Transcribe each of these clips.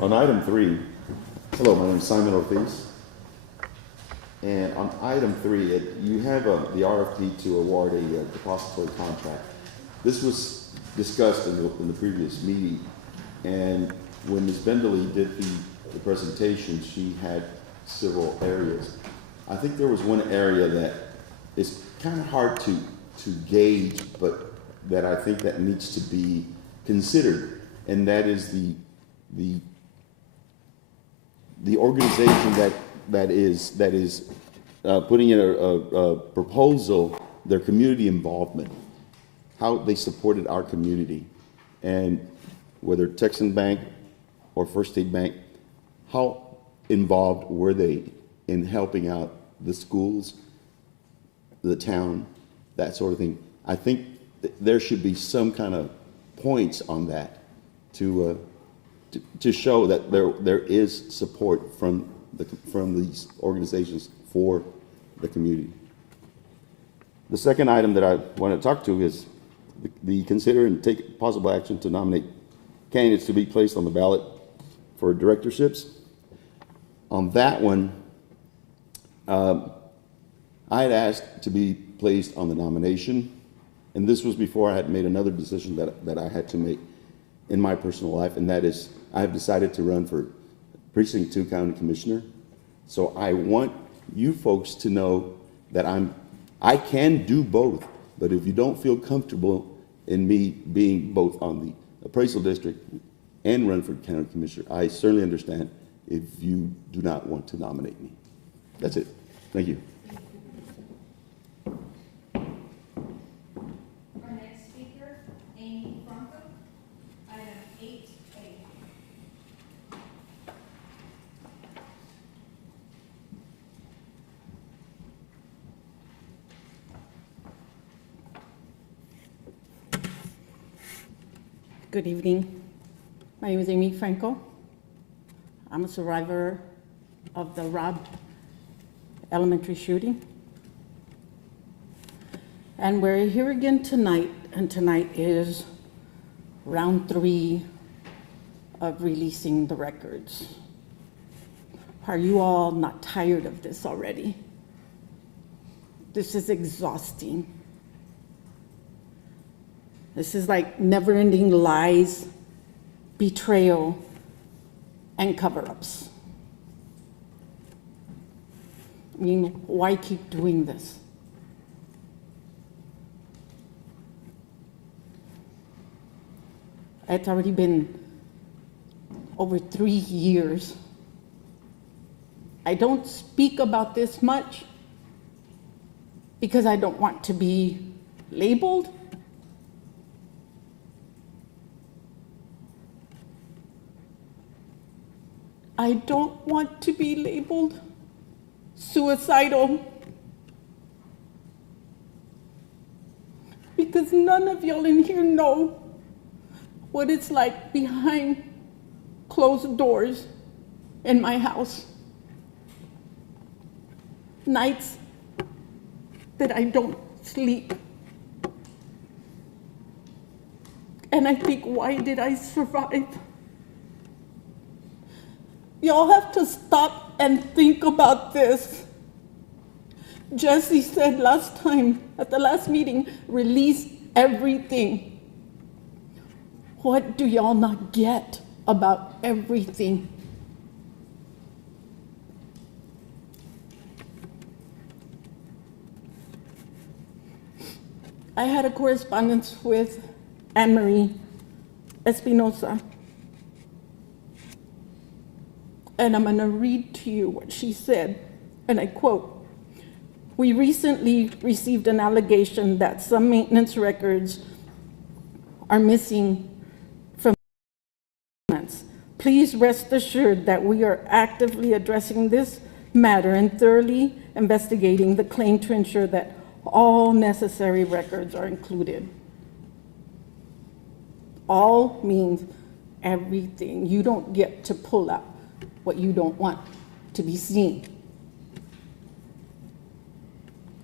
On item 3, hello, my name is Simon Ortiz. And on item 3, you have the RFP to award a depository contract. This was discussed in the previous meeting, and when Ms. Benderly did the presentation, she had several areas. I think there was one area that is kind of hard to gauge, but that I think that needs to be considered, and that is the organization that is putting in a proposal, their community involvement, how they supported our community, and whether Texan Bank or First State Bank, how involved were they in helping out the schools, the town, that sort of thing. I think there should be some kind of points on that to show that there is support from these organizations for the community. The second item that I want to talk to is the consider and take possible action to nominate candidates to be placed on the ballot for directorships. On that one, I had asked to be placed on the nomination, and this was before I had made another decision that I had to make in my personal life, and that is I have decided to run for Precinct 2 County Commissioner. So I want you folks to know that I can do both, but if you don't feel comfortable in me being both on the appraisal district and run for county commissioner, I certainly understand if you do not want to nominate me. That's it. Thank you. Our next speaker, Amy Franco, item 8A. Good evening. My name is Amy Franco. I'm a survivor of the Robb Elementary shooting. And we're here again tonight, and tonight is round 3 of releasing the records. Are you all not tired of this already? This is exhausting. This is like never-ending lies, betrayal, and cover-ups. I mean, why keep doing this? It's already been over 3 years. I don't speak about this much because I don't want to be labeled. I don't want to be labeled suicidal because none of y'all in here know what it's like behind closed doors in my house. Nights that I don't sleep. And I think, why did I survive? Y'all have to stop and think about this. Jesse said last time, at the last meeting, release everything. What do y'all not get about everything? I had a correspondence with Anne-Marie Espinosa. And I'm going to read to you what she said, and I quote, "We recently received an allegation that some maintenance records are missing from maintenance. Please rest assured that we are actively addressing this matter and thoroughly investigating the claim to ensure that all necessary records are included." All means everything. You don't get to pull out what you don't want to be seen.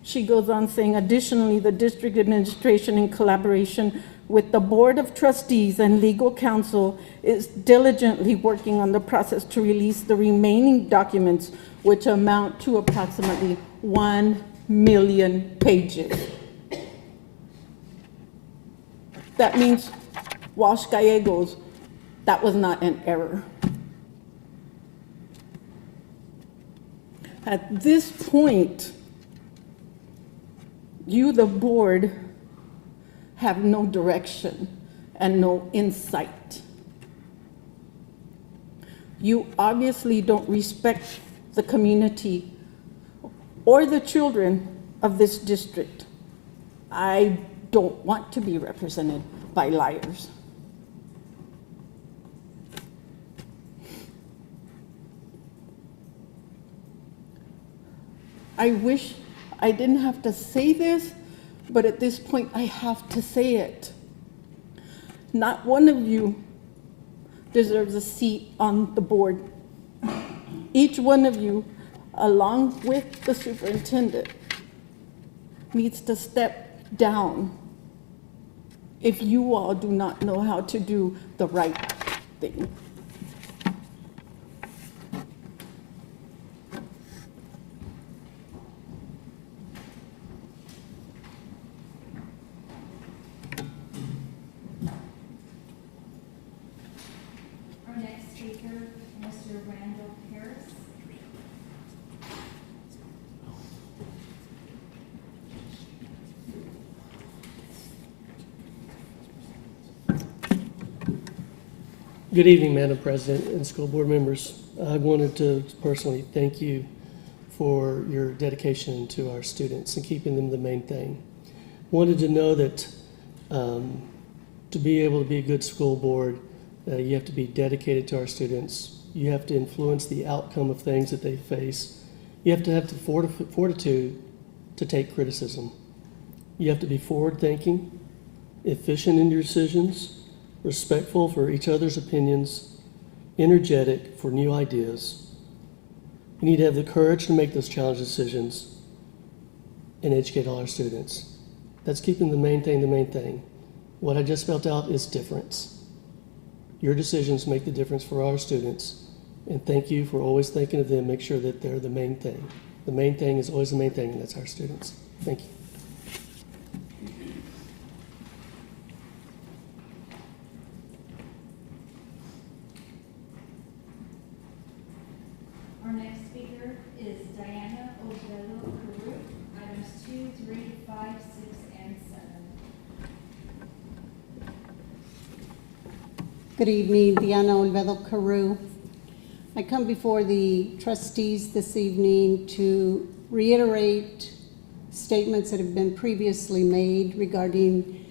She goes on saying, additionally, the district administration, in collaboration with the Board of Trustees and legal counsel is diligently working on the process to release the remaining documents, which amount to approximately 1 million pages. That means, Walsh Gallegos, that was not an error. At this point, you, the board, have no direction and no insight. You obviously don't respect the community or the children of this district. I don't want to be represented by liars. I wish I didn't have to say this, but at this point I have to say it. Not one of you deserves a seat on the board. Each one of you, along with the superintendent, needs to step down if you all do not know how to do the right thing. Our next speaker, Mr. Randall Harris. Good evening, Madam President and school board members. I wanted to personally thank you for your dedication to our students and keeping them the main thing. Wanted to know that to be able to be a good school board, you have to be dedicated to our students. You have to influence the outcome of things that they face. You have the fortitude to take criticism. You have to be forward-thinking, efficient in your decisions, respectful for each other's opinions, energetic for new ideas. You need to have the courage to make those challenging decisions and educate all our students. That's keeping the main thing the main thing. What I just spelled out is difference. Your decisions make the difference for our students, and thank you for always thinking of them. Make sure that they're the main thing. The main thing is always the main thing, and that's our students. Thank you. Our next speaker is Diana Oviedo Carew, items 2, 3, 5, 6, and 7. Good evening, Diana Olvedo Carew. I come before the trustees this evening to reiterate statements that have been previously made regarding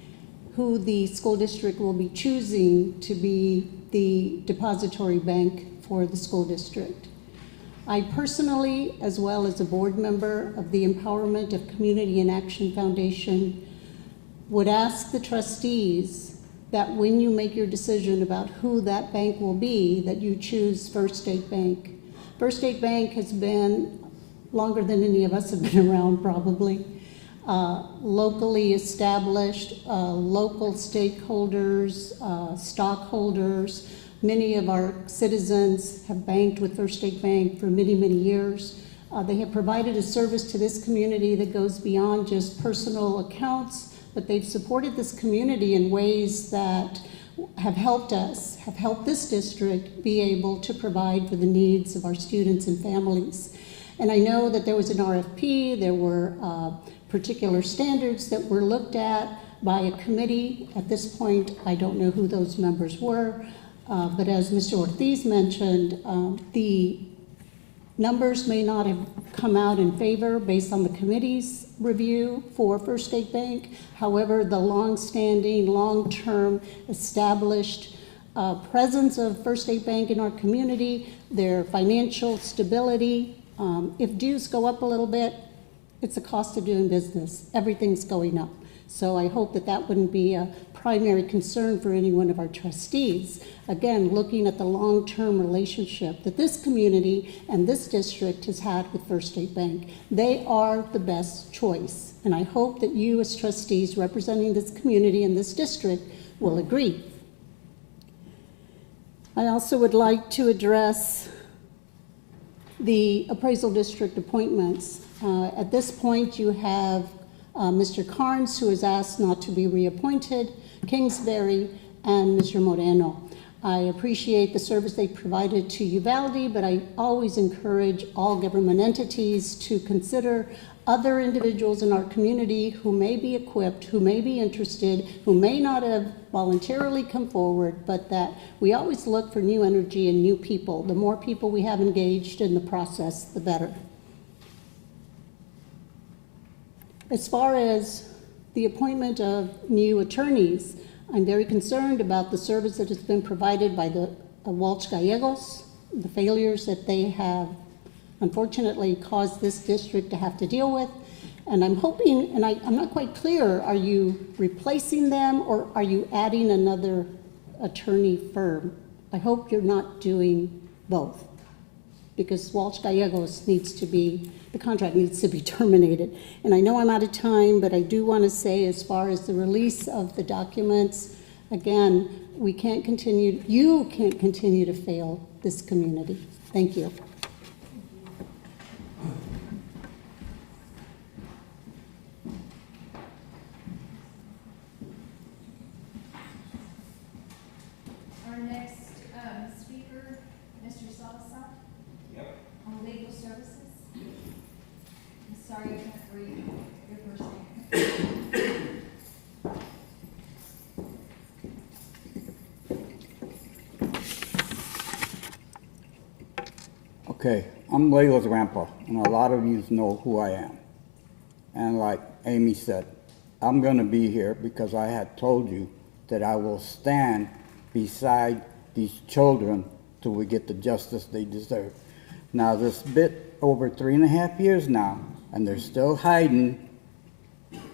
who the school district will be choosing to be the depository bank for the school district. I personally, as well as a board member of the Empowerment of Community in Action Foundation, would ask the trustees that when you make your decision about who that bank will be, that you choose First State Bank. First State Bank has been longer than any of us have been around, probably. Locally established, local stakeholders, stockholders. Many of our citizens have banked with First State Bank for many, many years. They have provided a service to this community that goes beyond just personal accounts, but they've supported this community in ways that have helped us, have helped this district be able to provide for the needs of our students and families. And I know that there was an RFP, there were particular standards that were looked at by a committee. At this point, I don't know who those members were, but as Mr. Ortiz mentioned, the numbers may not have come out in favor based on the committee's review for First State Bank. However, the long-standing, long-term established presence of First State Bank in our community, their financial stability. If dues go up a little bit, it's the cost of doing business. Everything's going up. So I hope that that wouldn't be a primary concern for any one of our trustees. Again, looking at the long-term relationship that this community and this district has had with First State Bank. They are the best choice, and I hope that you as trustees representing this community and this district will agree. I also would like to address the appraisal district appointments. At this point, you have Mr. Carnes, who is asked not to be reappointed, Kingsbury, and Mr. Moreno. I appreciate the service they provided to Uvalde, but I always encourage all government entities to consider other individuals in our community who may be equipped, who may be interested, who may not have voluntarily come forward, but that we always look for new energy and new people. The more people we have engaged in the process, the better. As far as the appointment of new attorneys, I'm very concerned about the service that has been provided by the Walsh Gallegos, the failures that they have unfortunately caused this district to have to deal with. And I'm hoping, and I'm not quite clear, are you replacing them or are you adding another attorney firm? I hope you're not doing both, because Walsh Gallegos needs to be, the contract needs to be terminated. And I know I'm out of time, but I do want to say, as far as the release of the documents, again, we can't continue, you can't continue to fail this community. Thank you. Our next speaker, Mr. Salazar. Yep. On legal services. I'm sorry I can't read your first name. Okay, I'm Layla's grandpa, and a lot of you know who I am. And like Amy said, I'm going to be here because I had told you that I will stand beside these children till we get the justice they deserve. Now, this bit over 3.5 years now, and they're still hiding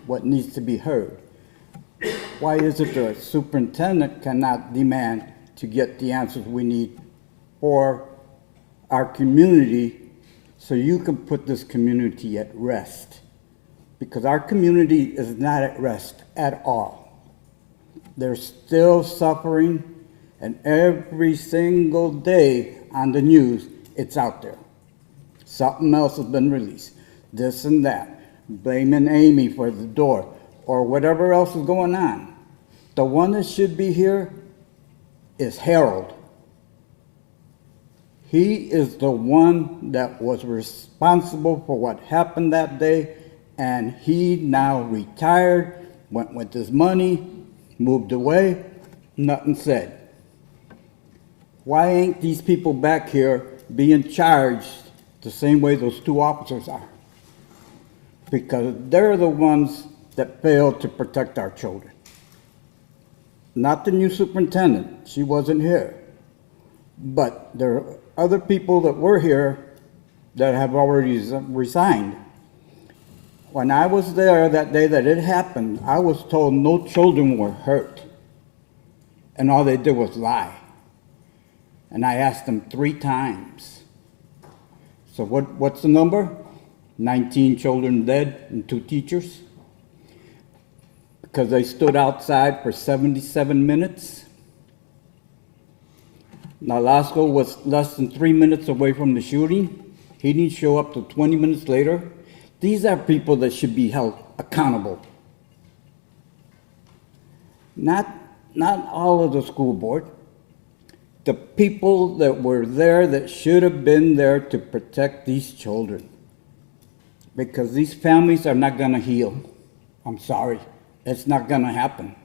what needs to be heard. Why is it the superintendent cannot demand to get the answers we need for our community so you can put this community at rest? Because our community is not at rest at all. They're still suffering, and every single day on the news, it's out there. Something else has been released, this and that, blaming Amy for the door, or whatever else is going on. The one that should be here is Harold. He is the one that was responsible for what happened that day, and he now retired, went with his money, moved away, nothing said. Why ain't these people back here being charged the same way those two officers are? Because they're the ones that failed to protect our children. Not the new superintendent, she wasn't here. But there are other people that were here that have already resigned. When I was there that day that it happened, I was told no children were hurt. And all they did was lie. And I asked them 3 times. So what's the number? 19 children dead and 2 teachers. Because they stood outside for 77 minutes. Nolasco was less than 3 minutes away from the shooting. He didn't show up till 20 minutes later. These are people that should be held accountable. Not all of the school board. The people that were there that should have been there to protect these children. Because these families are not going to heal. I'm sorry. It's not going to happen.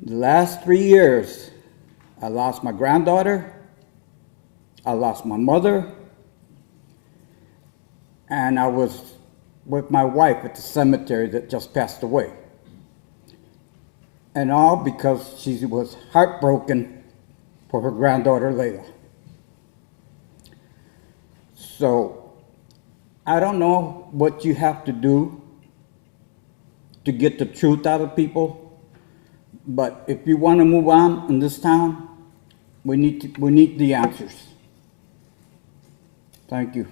The last 3 years, I lost my granddaughter, I lost my mother, and I was with my wife at the cemetery that just passed away. And all because she was heartbroken for her granddaughter, Layla. So, I don't know what you have to do to get the truth out of people, But if you want to move on in this town, we need the answers. Thank you.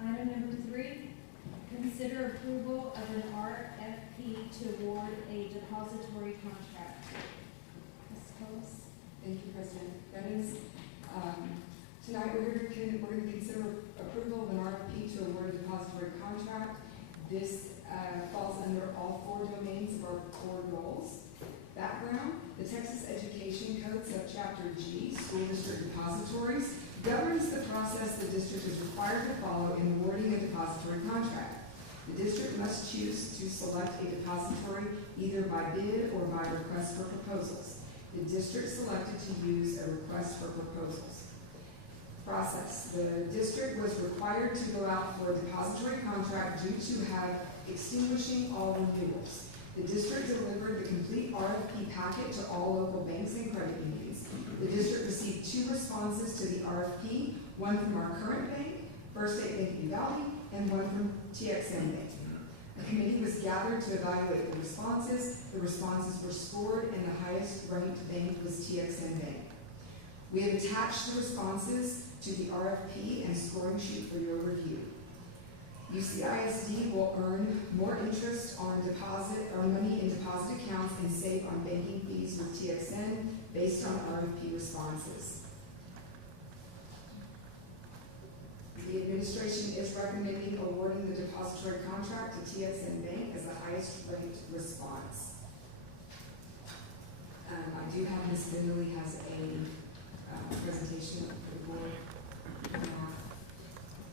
Item number 3, consider approval of an RFP to award a depository contract. Ms. Collis? Thank you, President Bennett. Tonight, we're going to consider approval of an RFP to award a depository contract. This falls under all 4 domains of our core goals. Background: the Texas Education Code, subchapter G, School District Depositories, governs the process the district is required to follow in awarding a depository contract. The district must choose to select a depository either by bid or by request for proposals. The district selected to use a request for proposals process. The district was required to go out for a depository contract due to have extinguishing all renewals. The district delivered the complete RFP packet to all local banks and credit unions. The district received 2 responses to the RFP, one from our current bank, First State Bank Uvalde, and one from TXN Bank. A committee was gathered to evaluate the responses. The responses were scored, and the highest ranked bank was TXN Bank. We have attached the responses to the RFP and scoring sheet for your review. UCISD will earn more interest on money in deposit accounts and save on banking fees with TXN based on RFP responses. The administration is recommending awarding the depository contract to TXN Bank as the highest ranked response. I do have Ms. Benderly has a presentation for the board.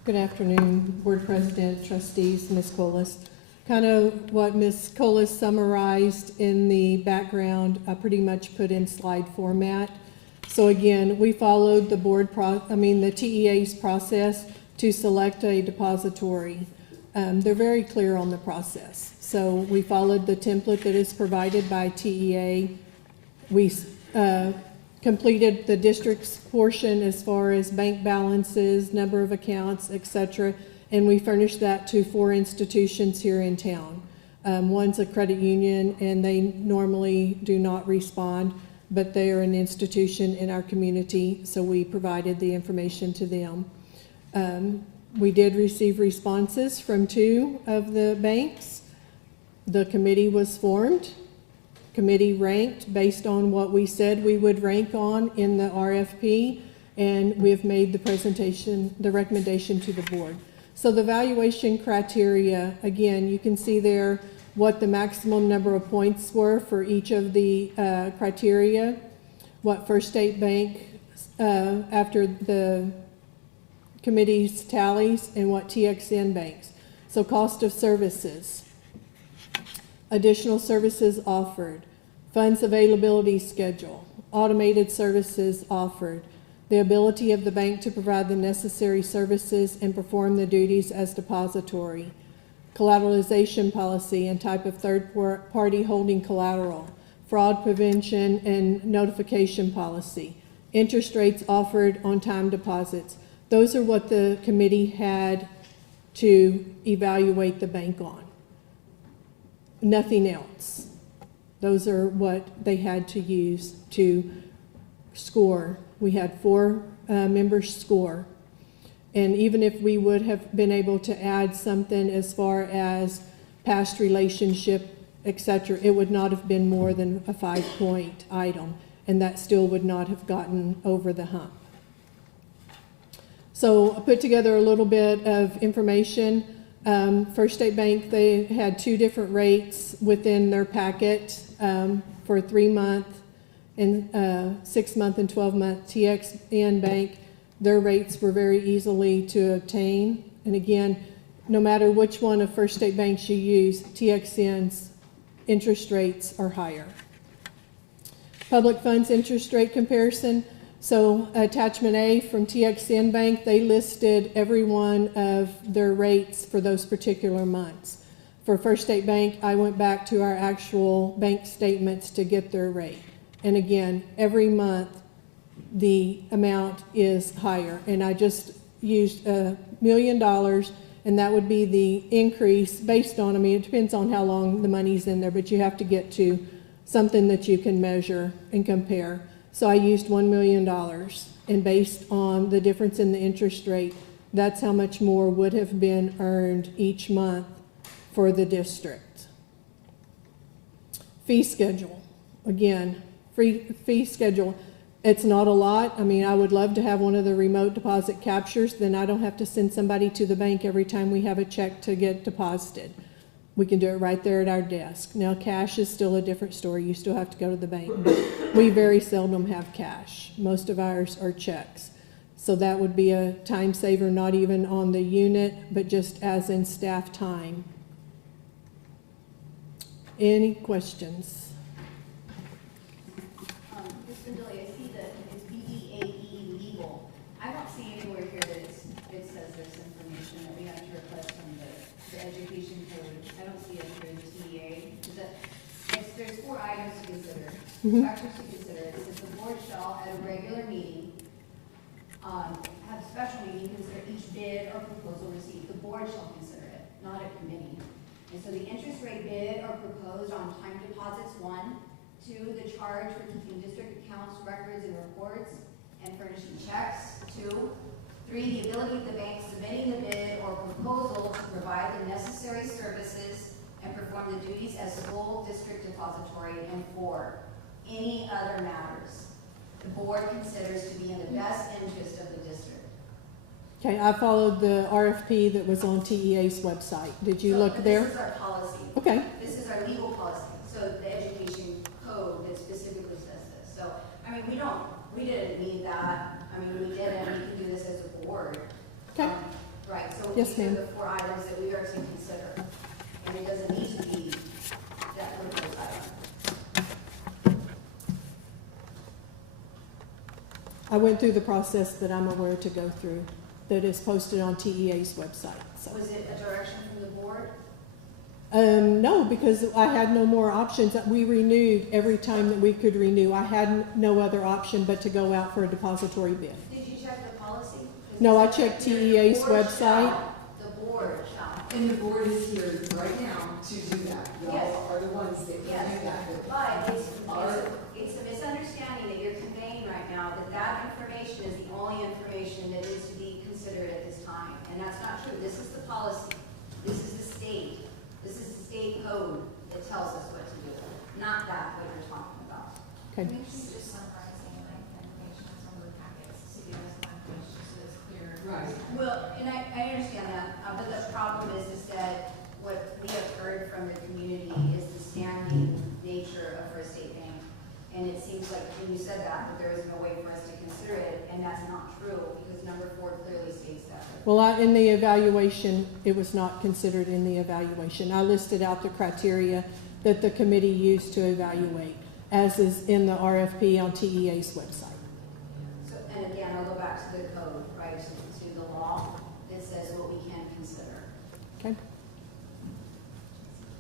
Good afternoon, Board President, trustees, Ms. Collis. Kind of what Ms. Collis summarized in the background, I pretty much put in slide format. So again, we followed the the TEA's process to select a depository. They're very clear on the process. So we followed the template that is provided by TEA. We completed the district's portion as far as bank balances, number of accounts, etc., and we furnished that to 4 institutions here in town. One's a credit union, and they normally do not respond, but they are an institution in our community, so we provided the information to them. We did receive responses from 2 of the banks. The committee was formed. Committee ranked based on what we said we would rank on in the RFP, and we have made the recommendation to the board. So the valuation criteria, again, you can see there what the maximum number of points were for each of the criteria, what First State Bank, after the committee's tallies, and what TXN banks. So cost of services, additional services offered, funds availability schedule, automated services offered, the ability of the bank to provide the necessary services and perform the duties as depository, collateralization policy and type of third-party holding collateral, fraud prevention and notification policy, interest rates offered on time deposits. Those are what the committee had to evaluate the bank on. Nothing else. Those are what they had to use to score. We had 4 members score. And even if we would have been able to add something as far as past relationship, etc., it would not have been more than a 5-point item, and that still would not have gotten over the hump. So I put together a little bit of information. First State Bank, they had 2 different rates within their packet for 3-month and 6-month and 12-month. TXN Bank, their rates were very easily to obtain. And again, no matter which one of First State Banks you use, TXN's interest rates are higher. Public funds interest rate comparison. So attachment A from TXN Bank, they listed every one of their rates for those particular months. For First State Bank, I went back to our actual bank statements to get their rate. And again, every month, the amount is higher. And I just used $1 million, and that would be the increase based on, I mean, it depends on how long the money's in there, but you have to get to something that you can measure and compare. So I used $1 million, and based on the difference in the interest rate, that's how much more would have been earned each month for the district. Fee schedule, again, fee schedule. It's not a lot. I mean, I would love to have one of the remote deposit captures, then I don't have to send somebody to the bank every time we have a check to get deposited. We can do it right there at our desk. Now, cash is still a different story. You still have to go to the bank, but we very seldom have cash. Most of ours are checks. So that would be a time saver, not even on the unit, but just as in staff time. Any questions? Ms. Spindler, I see that it's BDAE legal. I don't see anywhere here that it says this information that we have to request from the education code. I don't see it here in the TEA. There's 4 items to consider. Factors to consider. It says the board shall, at a regular meeting, have a special meeting, consider each bid or proposal received. The board shall consider it, not a committee. And so the interest rate bid or proposed on time deposits, 1. 2, the charge for keeping district accounts, records, and reports, and furnishing checks. 2. 3, the ability of the bank submitting the bid or proposal to provide the necessary services and perform the duties as sole district depository. And 4, any other matters the board considers to be in the best interest of the district. Okay, I followed the RFP that was on TEA's website. Did you look there? This is our policy. Okay. This is our legal policy. So the education code that specifically says this. So, I mean, we didn't need that. I mean, we didn't. We can do this as a board. Okay. Right, so Yes, these are ma'am. the 4 items that we are to consider. And it doesn't need to be that proposed item. I went through the process that I'm aware to go through that is posted on TEA's website. So. Was it a direction from the board? No, because I had no more options. We renewed every time that we could renew. I had no other option but to go out for a depository bid. Did you check the policy? No, I checked TEA's The board website. shall. The board shall. And the board is here right now to do that. Yes. Y'all are the ones that can do Yes, that. but it's a misunderstanding that you're conveying right now, that that information is the only information that is to be considered at this time. And that's not true. This is the policy. This is the state. This is the state code that tells us what to do, not that what you're talking about. Okay. Maybe she's just summarizing like information on some of the packets to give us more information so it's clear. Right. Well, and I understand that, but the problem is that what we have heard from the community is the standing nature of First State Bank. And it seems like when you said that there was no way for us to consider it, and that's not true, because number 4 clearly states that. Well, in the evaluation, it was not considered in the evaluation. I listed out the criteria that the committee used to evaluate, as is in the RFP on TEA's website. So, and again, I'll go back to the code, right, to the law that says what we can consider. Okay?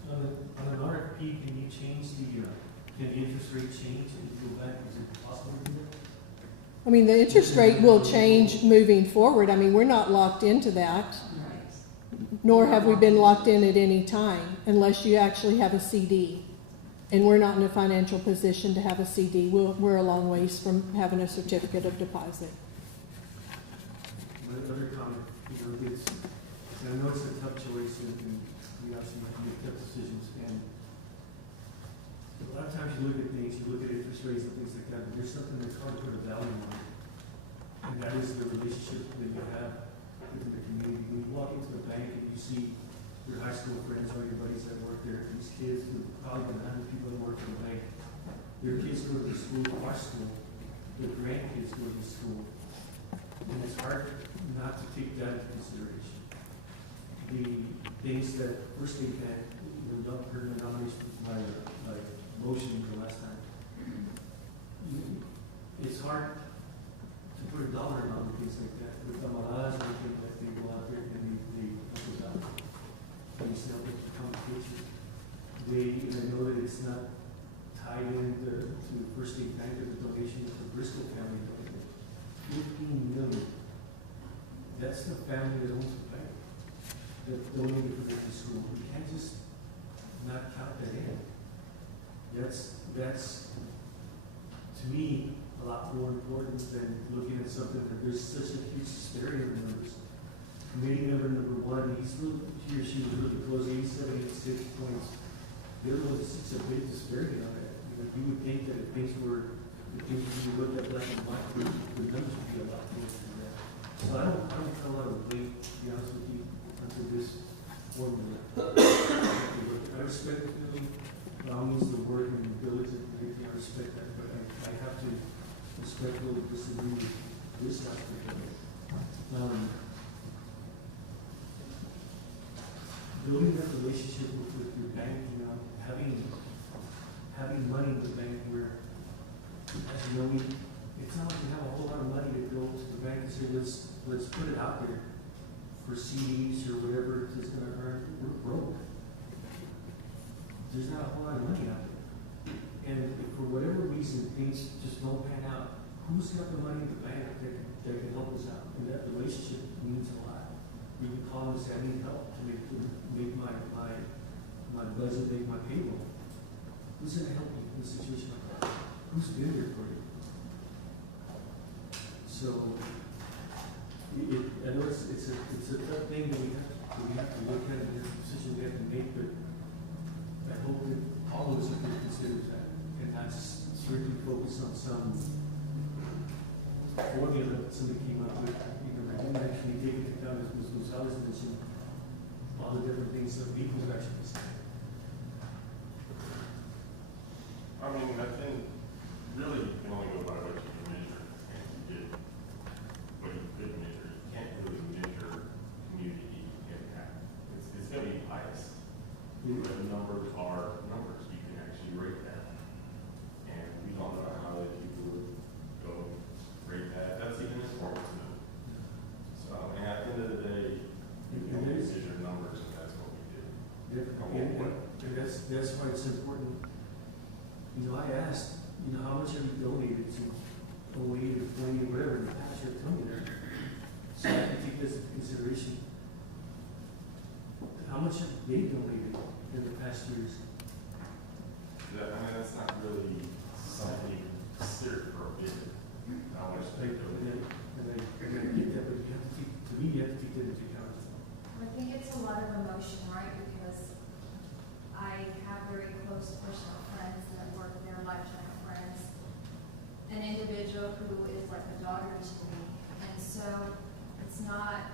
On an RFP, can you change can the interest rate change if you go back? Is it possible to do that? I mean, the interest rate will change moving forward. I mean, we're not locked into that, nor have we been locked in at any time, unless you actually have a CD. And we're not in a financial position to have a CD. We're a long ways from having a certificate of deposit. My other comment, I know it's a tough choice, and we obviously have to make tough decisions, and a lot of times you look at things, you look at interest rates and things like that, but there's something that's hard to put a value on, and that is the relationship that you have within the community. When you walk into a bank and you see your high school friends or your buddies that work there, these kids, probably 100 people that work for the bank, their kids go to the school, our school, their grandkids go to the school, and it's hard not to take that into consideration. The things that First State had, heard the nomination by motion the last time. It's hard to put a dollar amount on things like that. With Amaraz and everything that they go out there and they help us out. They sell the competition. And I know that it's not tied into First State Bank as a donation that the Bristol family donated. 15 million. That's the family that owns the bank that donated for the school. We can't just not count that in. That's to me a lot more important than looking at something that there's such a huge disparity in the numbers. Committee member number one, he or she was really close, 87, 86 points. The other one, it's a big disparity on that. You would think that if things were, if things were looked at black and white, the numbers would be a lot closer to that. So I don't put a lot of weight, to be honest with you, onto this formula. I respect the feeling, Ronnie's the work and the diligence and everything, I respect that, but I have to respectfully disagree with this aspect of it. Building that relationship with your bank, you know, having money in the bank where, as you know, it's not like we have a whole lot of money to go to the bank and say, let's put it out there for CDs or whatever it's gonna earn. We're broke. There's not a whole lot of money out there. And if for whatever reason things just don't pan out, who's got the money in the bank that can help us out? And that relationship means a lot. You can call and say, I need help to make my budget, make my payroll. Who's gonna help you in a situation like that? Who's been there for you? So, I know it's a tough thing that we have to look at, and it's a decision we have to make, but I hope that all of us are going to consider that, and not just strictly focus on some formula that somebody came up with. You know, I didn't actually take into account, as Ms. Gonzalez mentioned, all the different things that people have actually said. I mean, I think really you can only go by what you can measure, and you did what you could measure. You can't really measure community impact. It's going to be biased. But the numbers are numbers. You can actually rate that. And we don't know how many people would go rate that. That's even important to know. So, and at the end of the day, you can only measure numbers, and that's what we did. And that's why it's important. You know, I asked, you know, how much have you donated to 08 or 20 or whatever in the past year? Tell me that. So I can take this into consideration. How much have they donated in the past years? I mean, that's not really something considered for a bid. How much they donated. And I get that, but you have to take, to me, you have to take that into account. I think it's a lot of emotion, right? Because I have very close personal friends that work there, lifetime friends. An individual who is like a daughter to me. And so it's not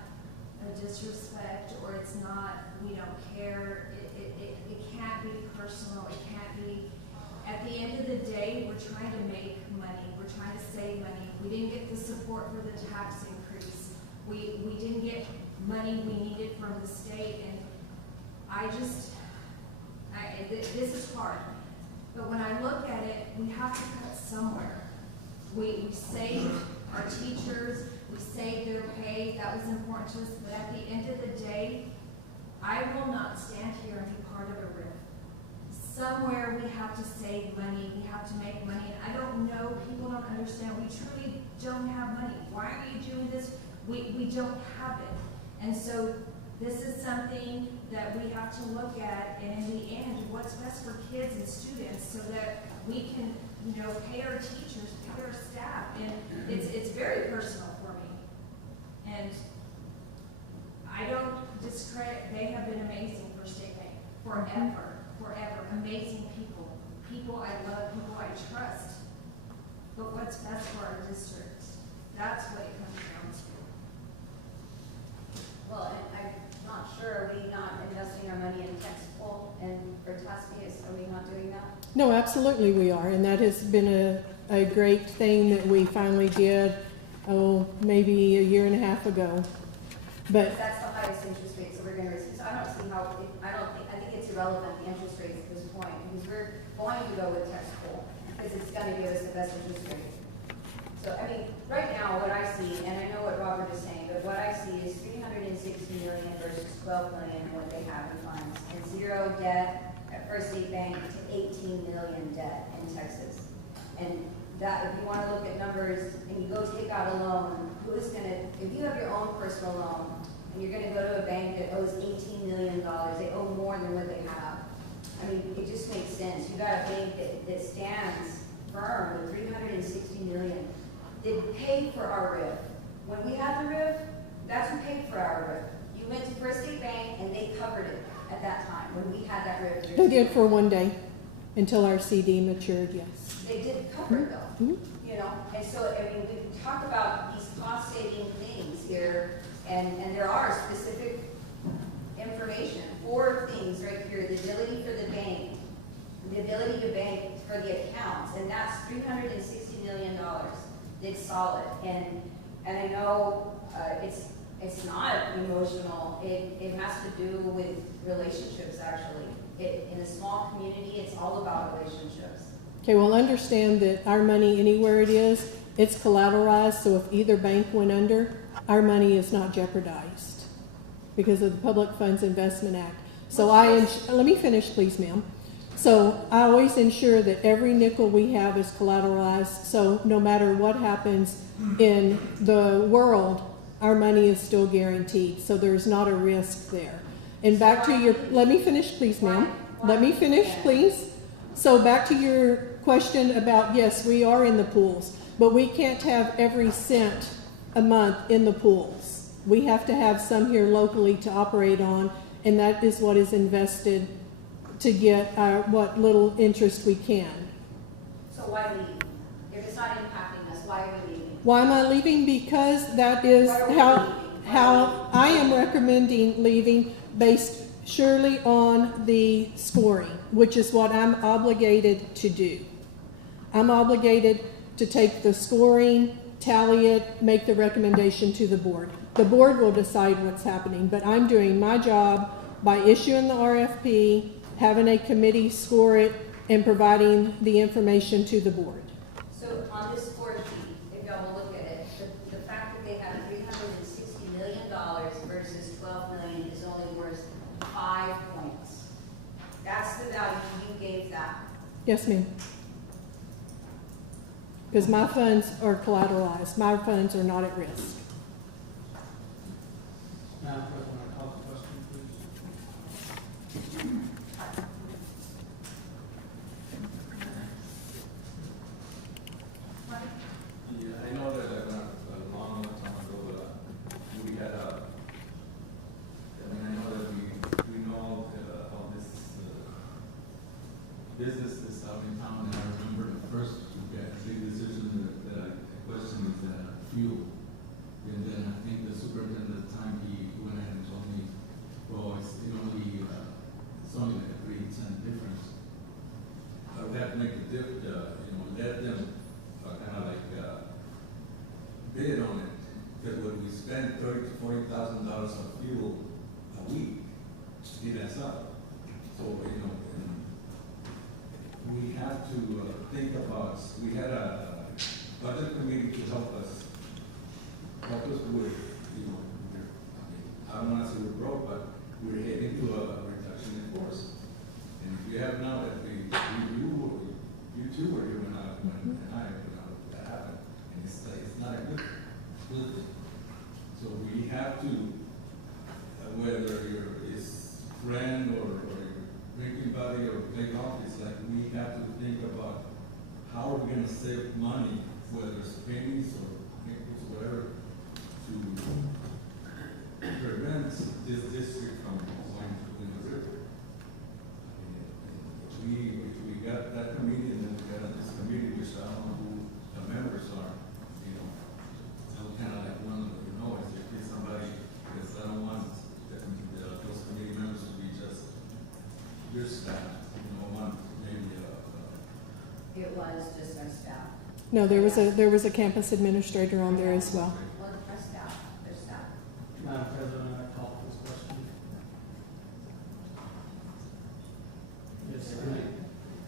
a disrespect, or it's not, we don't care. It can't be personal. It can't be, at the end of the day, we're trying to make money. We're trying to save money. We didn't get the support for the tax increase. We didn't get money we needed from the state, and this is hard. But when I look at it, we have to cut somewhere. We saved our teachers, we saved their pay, that was important to us, but at the end of the day, I will not stand here and be part of a RIF. Somewhere we have to save money, we have to make money, and I don't know, people don't understand, we truly don't have money. Why are you doing this? We don't have it. And so this is something that we have to look at, and in the end, what's best for kids and students so that we can, you know, pay our teachers, pay our staff. And it's very personal for me. And I don't discredit, they have been amazing for State Bank, forever. Amazing people. People I love, people I trust. But what's best for our district? That's what it comes down to. Well, and I'm not sure, are we not investing our money in tech school and for TASPIS, are we not doing that? No, absolutely we are, and that has been a great thing that we finally did, maybe a year and a half ago. But That's the highest interest rate, so we're gonna receive, so I don't see how, I think it's irrelevant, the interest rates at this point, because we're going to go with tech school, because it's gonna give us the best interest rate. So, I mean, right now, what I see, and I know what Robert is saying, but what I see is 360 million versus 12 million in what they have in funds, and zero debt. First State Bank to 18 million debt in Texas. And that, if you want to look at numbers and you go take out a loan, who's going to, if you have your own personal loan and you're going to go to a bank that owes $18 million, they owe more than what they have. I mean, it just makes sense. You got a bank that stands firm with 360 million. They paid for our RIF. When we had the RIF, that's who paid for our RIF. You went to First State Bank and they covered it at that time when we had that RIF. They did for one day until our CD matured, yes. They did cover it though, you know, and so, I mean, we can talk about these cost-saving things here, and there are specific information for things right here, the ability for the bank, the ability to bank for the accounts, and that's $360 million. It's solid, and I know it's not emotional. It has to do with relationships, actually. In a small community, it's all about relationships. Okay, well, understand that our money, anywhere it is, it's collateralized, so if either bank went under, our money is not jeopardized because of the Public Funds Investment Act. So let me finish, please, ma'am. So I always ensure that every nickel we have is collateralized, so no matter what happens in the world, our money is still guaranteed, so there's not a risk there. And back to your, let me finish, please, ma'am. Let me finish, please. So back to your question about, yes, we are in the pools, but we can't have every cent a month in the pools. We have to have some here locally to operate on, and that is what is invested to get what little interest we can. So why leave? If it's not impacting us, why are we leaving? Why am I leaving? Because that is how I am recommending leaving, based surely on the scoring, which is what I'm obligated to do. I'm obligated to take the scoring, tally it, make the recommendation to the board. The board will decide what's happening, but I'm doing my job by issuing the RFP, having a committee score it, and providing the information to the board. So on this score sheet, if y'all will look at it, the fact that they have $360 million versus $12 million is only worth 5 points. That's the value you gave that. Yes, ma'am. Because my funds are collateralized. My funds are not at risk. Madam President, I call the question, please. Yeah, I know that a long time ago, we had I know that we know how this business is out in town, and I remember the first big decision that I questioned is fuel. And then I think the superintendent at the time, he went ahead and told me, well, it's only like a 3-cent difference. We have to make a let them kind of like bid on it, because when we spend $30,000 to $40,000 on fuel a week, it adds up. So we have to think about. We had a budget committee to help us with, I don't want to say we're broke, but we're heading to a reduction in force. And if you have now that you two were here when that happened, and it's not a good thing. So we have to, whether you're his friend or your drinking buddy or play golf, it's like we have to think about how are we going to save money, whether it's pennies or nickels, whatever, to prevent this district from going in the river. We got that committee, and then we got this committee, which I don't know who the members are, So kind of like one of if somebody, because I don't want those committee members to be just your staff, one maybe It was just our staff. No, there was a campus administrator on there as well. Well, our staff, their staff. Madam President, I call for this question. Yes, sir.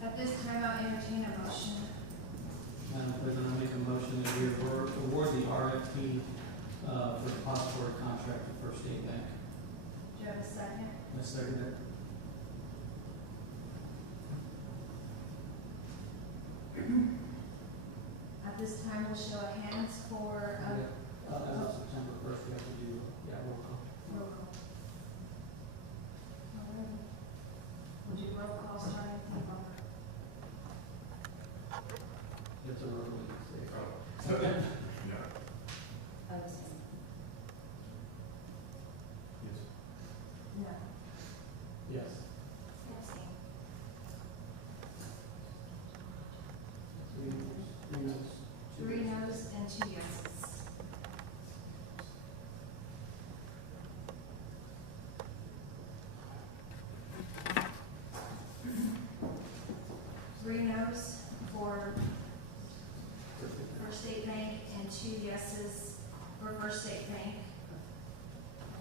At this time, I'll entertain a motion. Madam President, I make a motion that we award the RFP for the depository contract to First State Bank. Do you have a second? I second it. At this time, we'll show of hands for, As of September first, we have to do, roll call. roll call. Alright. We'll do roll call starting with Barbara. It's a roll call. Yeah. Abstain. Yes. No. Yes. Abstain. Three noes. 3 noes and 2 yeses. Three noes for First State Bank and 2 yeses for First State Bank.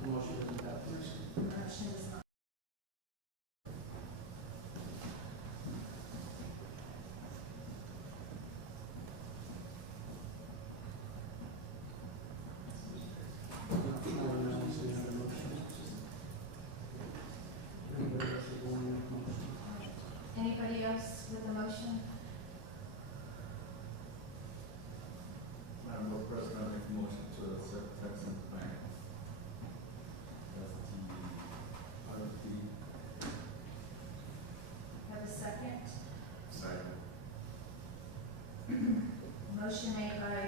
Motion is adopted. Motion is not. No one else, we have a motion. Anybody else is going to make a motion? Anybody else with a motion? Madam Board President, I make a motion to accept Texan Bank. That's the RFP. Have a second? Second. Motion made by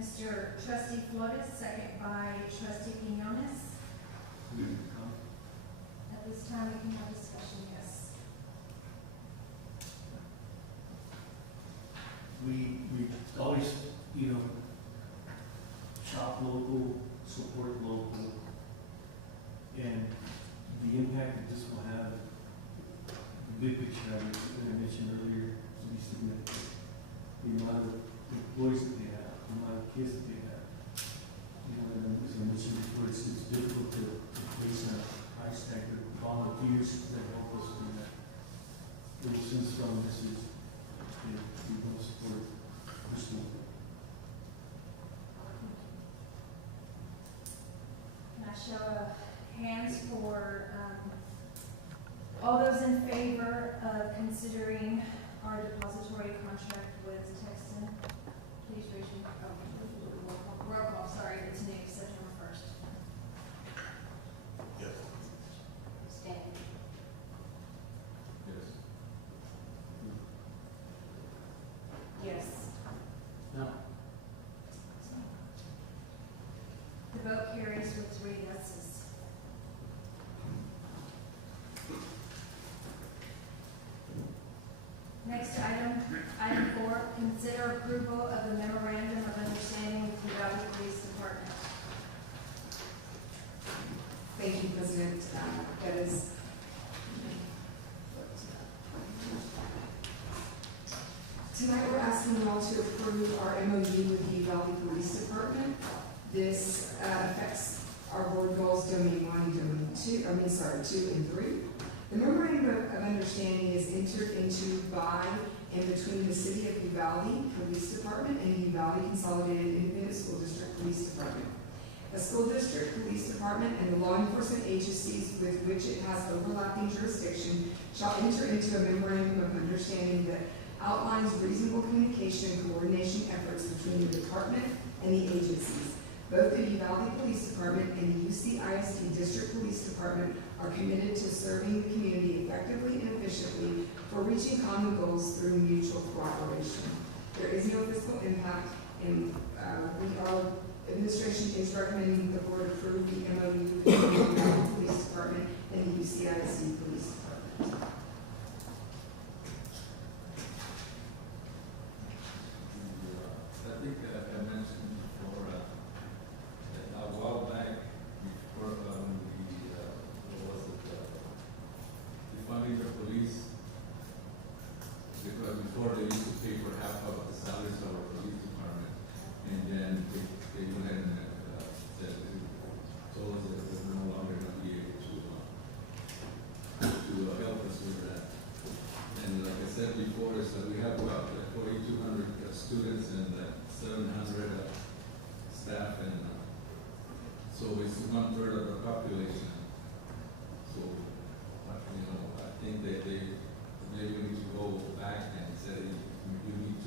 Mr. Trustee Flores, second by Trustee Quinones. At this time, we can have discussion, yes. We always, shop local, support local, and the impact that this will have, the big picture, that I mentioned earlier, to be significant. The amount of employees that they have, the amount of kids that they have. And as I mentioned before, it's difficult to place a price tag, but volunteers that help us do that. It was since from this is, we will support the school. Can I show of hands for, all those in favor of considering our depository contract with Texan? Please raise your, roll call, sorry, it's new, September 1st. Yes. Stand. Yes. Yes. No. The vote carries with 3 yeses. Next item 4, consider approval of the memorandum of understanding with the Uvalde Police Department. Thank you, President Geddes. Tonight, we're asking you all to approve our MOU with the Uvalde Police Department. This affects our board goals, domain 1 and domain 2, 2 and 3. The memorandum of understanding is entered into by and between the City of Uvalde Police Department and the Uvalde Consolidated Independent School District Police Department. The school district, police department, and the law enforcement agencies with which it has overlapping jurisdiction shall enter into a memorandum of understanding that outlines reasonable communication and coordination efforts between the department and the agencies. Both the Uvalde Police Department and the UCISD District Police Department are committed to serving the community effectively and efficiently for reaching common goals through mutual cooperation. There is no fiscal impact, and our administration is recommending the board approve the MOU between the Uvalde Police Department and the UCISD Police Department. I think I mentioned before, that a while back, before defunding the police, because before they used to pay for half of the salaries of our police department, and then they went ahead and told us that we're no longer going to be able to help us with that. And like I said before, is that we have about 4,200 students and 700 staff, and so it's 1/3 of the population. So, I think that maybe we need to go back and say, you need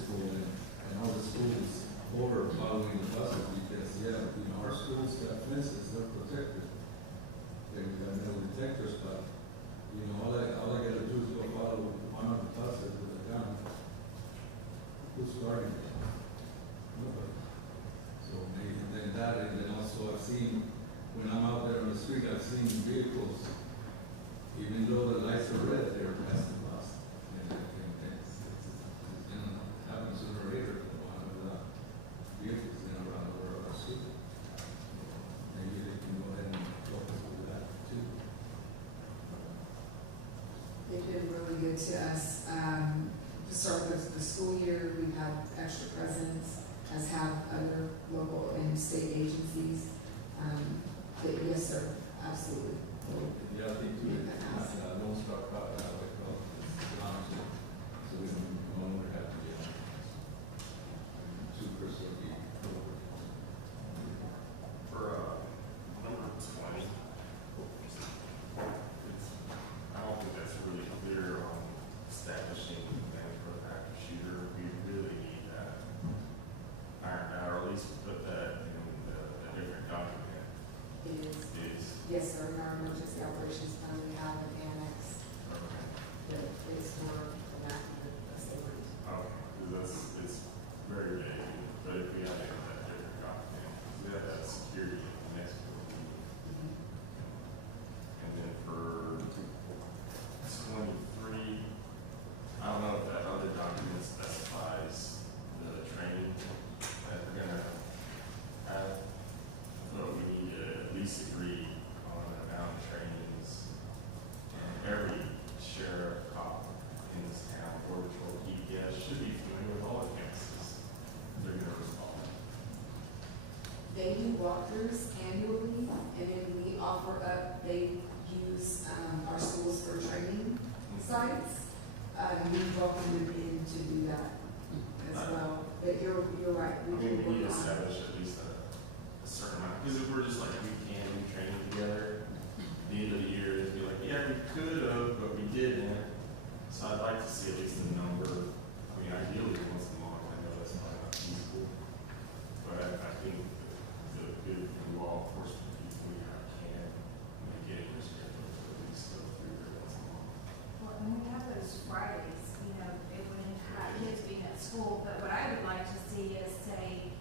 School and all the schools over following the buses because, yeah, you know, our schools got fences, they're protected. They've got metal detectors, but, you know, all I gotta do is go follow one of the buses with a gun. Who's guarding it? Nobody. So maybe then that, and then also I've seen, when I'm out there on the street, I've seen vehicles, even though the lights are red, they're passing us. And it's gonna happen sooner or later, one of the vehicles gonna run over our street. Maybe they can go ahead and focus with that too. They've been really good to us. To start the school year, we've had extra presence, as have other local and state agencies. But yes, sir, absolutely. Yeah, I think we don't start out that way, so we don't no longer have to be super sort For, number 20, I don't think that's really clear on establishing things for the active shooter. We really need that ironed out, or at least put that in a different document. It is, yes, sir, in our emergency operations plan, we have an annex that is for enactment of authority. It's very vague, but if we have that different document, we have that security in the next building. And then for 23, I don't know if that other document specifies the training that we're gonna have, but we need to at least agree on the amount of trainings. And every sheriff, cop in this town, border patrol, EPS should be familiar with all the campuses they're gonna respond. They do walkthroughs annually, and then we offer up, they use, our schools for training sites. We welcome them in to do that as well. But you're right. I mean, we need to work on it. establish at least a certain amount, because if we're just like, we can do training together, the end of the year, it'd be like, yeah, we could have, but we didn't. So I'd like to see at least a number, I mean, ideally once a month, I know that's probably not feasible. But I think the good law enforcement people we have can, get your schedule to at least go through there once a month. Well, and we have those Fridays, you know, it wouldn't have kids being at school, but what I would like to see is say,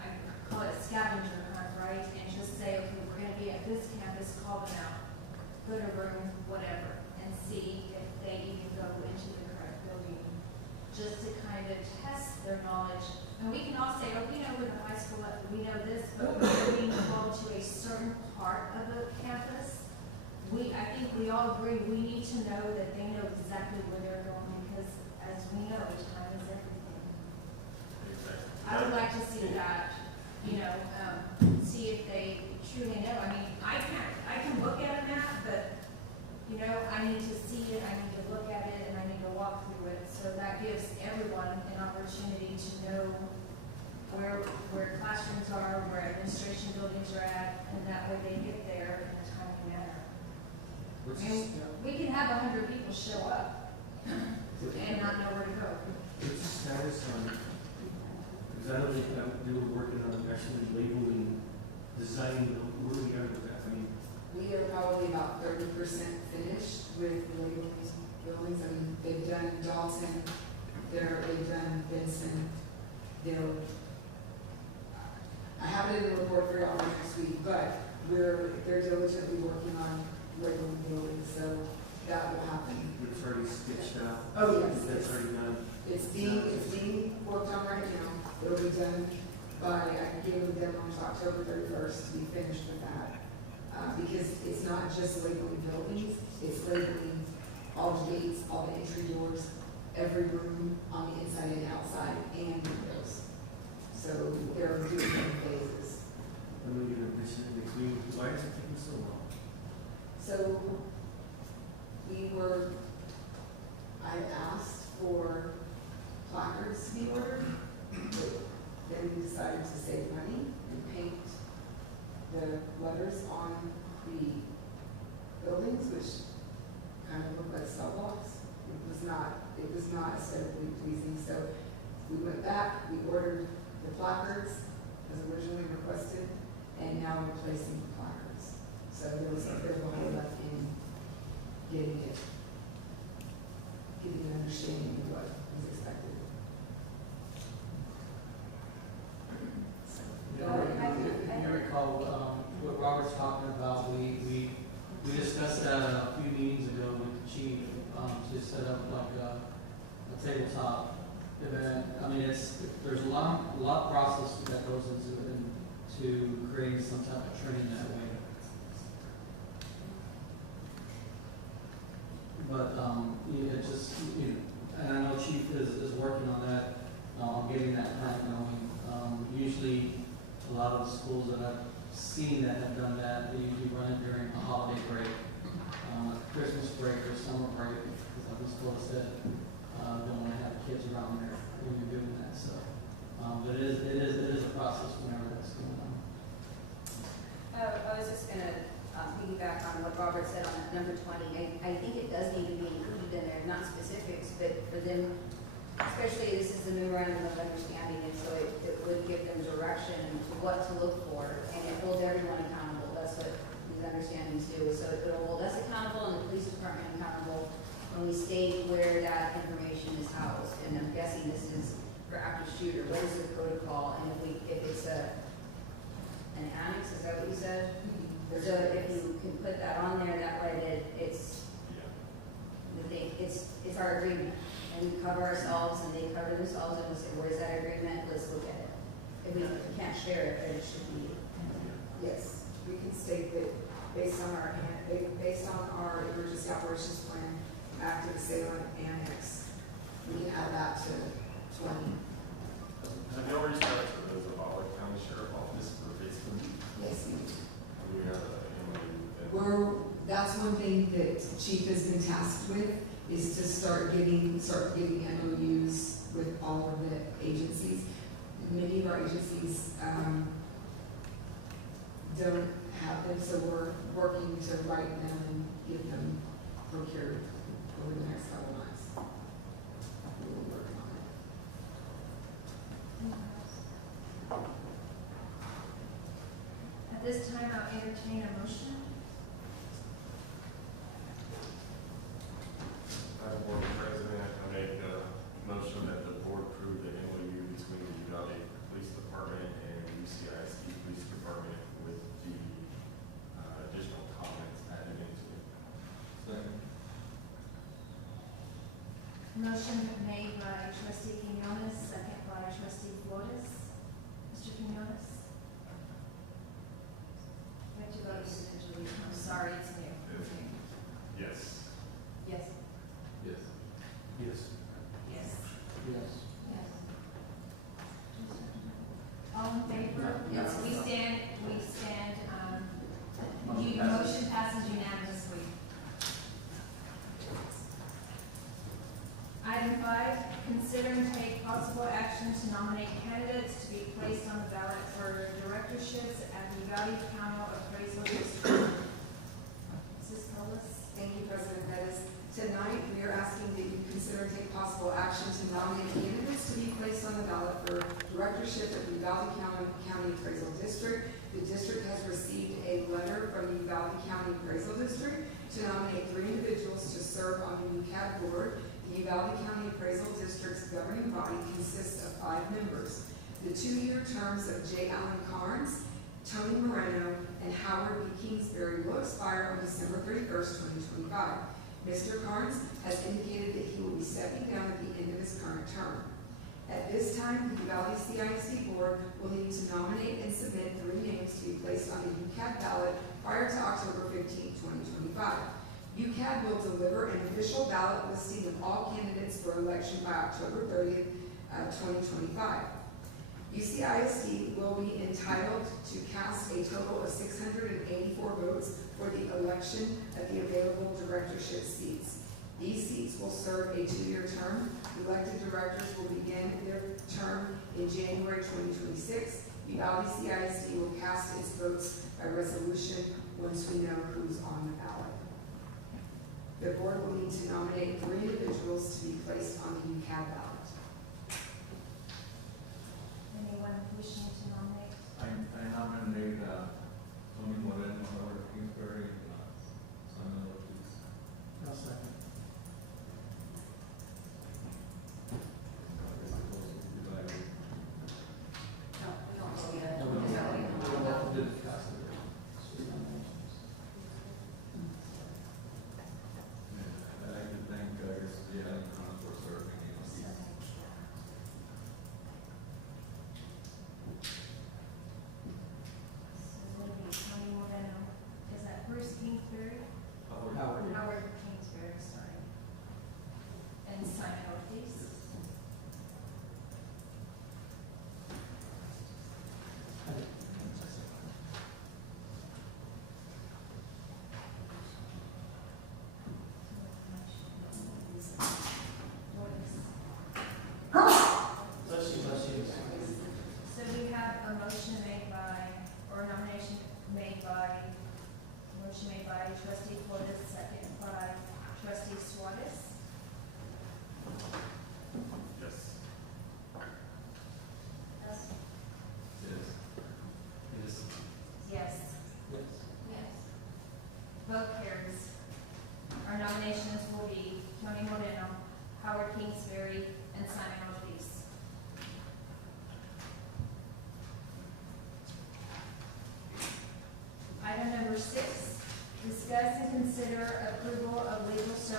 I call it scavenger hunt, right? And just say, okay, we're gonna be at this campus, call them out, put a room, whatever, and see if they even go into the correct building, just to kind of test their knowledge. And we can all say, oh, we know we're the high school, we know this, but we're being called to a certain part of the campus. I think we all agree, we need to know that they know exactly where they're going, because as we know, time is everything. Exactly. I would like to see that, you know, see if they truly know. I mean, I can look at a map, but, you know, I need to see it, I need to look at it, and I need to walk through it. So that gives everyone an opportunity to know where classrooms are, where administration buildings are at, and that way they get there in a timely manner. What's I mean, we can have 100 people show up and not know where to go. the status on, because I know they were working on actually labeling, designing, where we are with that, I mean, We are probably about 30% finished with labeling these buildings. I mean, they've done Dalton, they've done Benson, I have it in the report for y'all next week, but they're diligently working on labeling buildings, so that will happen. it's already sketched out. Oh, yes. That's already done. It's being worked on right now. It'll be done by, I gave them deadline to October 31st to be finished with that. Because it's not just labeling buildings, it's labeling all the gates, all the entry doors, every room on the inside and outside, and windows. So there are different phases. Let me get a vision in between, why is it taking so long? So I asked for placards to be ordered, but then we decided to save money and paint the letters on the buildings, which kind of look like cell blocks. It was not aesthetically pleasing, so We went back, we ordered the placards as originally requested, and now we're placing the placards. So there was a bit of a hold up in getting an understanding of what was expected. If you recall, what Robert's talking about, we discussed that a few meetings ago with the chief, to set up like a tabletop event. I mean, there's a lot of process that goes into creating some type of training that way. But, yeah, it's just, and I know Chief is working on that, on getting that plan going. Usually, a lot of the schools that I've seen that have done that, they usually run it during a holiday break, like Christmas break or summer break, because like the school said, don't want to have kids around there when you're doing that, so. But it is a process whenever that's going on. I was just gonna piggyback on what Robert said on that number 20. I think it does need to be included in there, not specifics, but for them, especially this is the memorandum of understanding, and so it would give them direction to what to look for, and it holds everyone accountable. That's what these understandings do. So it'll hold us accountable and the police department accountable when we state where that information is housed. And I'm guessing this is for active shooter. What is the protocol? And if it's an annex, is that what you said? So if you can put that on there, that way that it's our agreement, and we cover ourselves, and they cover themselves, and we'll say, where's that agreement? Let's look at it. If we can't share it, then it should be. Yes, we can state that based on our emergency operations plan, active assailant annex, we can add that to 20. Have you already started to the Uvalde County Sheriff Office for Pittsburgh? Yes, we do. We have a MOU. That's one thing that Chief has been tasked with, is to start getting MOUs with all of the agencies. Many of our agencies don't have them, so we're working to write them and get them procured over the next couple of months. We're working on it. At this time, I'll entertain a motion. Madam Board President, I make a motion that the board approve the MOU between the Uvalde Police Department and UCISD Police Department with the additional comments added into it. Second. Motion made by trustee Quinones, second by trustee Flores. Mr. Quinones? I have to vote individually. I'm sorry, it's new. Yes. Yes. Yes. Yes. Yes. Yes. Yes. All in favor? Yes, we stand, motion passes unanimously. Item 5, consider and take possible action to nominate candidates to be placed on the ballot for directorships at the Uvalde County Appraisal District. Mrs. Colas? Thank you, President Bettis. Tonight, we are asking that you consider and take possible action to nominate candidates to be placed on the ballot for directorship at the Uvalde County Appraisal District. The district has received a letter from the Uvalde County Appraisal District to nominate 3 individuals to serve on the UCAD board. The Uvalde County Appraisal District's governing body consists of 5 members. The 2-year terms of J. Allen Carnes, Tony Moreno, and Howard B. Kingsbury will expire on December 31st, 2025. Mr. Carnes has indicated that he will be stepping down at the end of his current term. At this time, the Uvalde CISD board will need to nominate and submit 3 names to be placed on the UCAD ballot prior to October 15, 2025. UCAD will deliver an official ballot listing of all candidates for election by October 30th, 2025. UCISD will be entitled to cast a total of 684 votes for the election of the available directorship seats. These seats will serve a 2-year term. Elected directors will begin their term in January 2026. Uvalde CISD will cast its votes by resolution once we know who's on the ballot. The board will need to nominate 3 individuals to be placed on the UCAD ballot.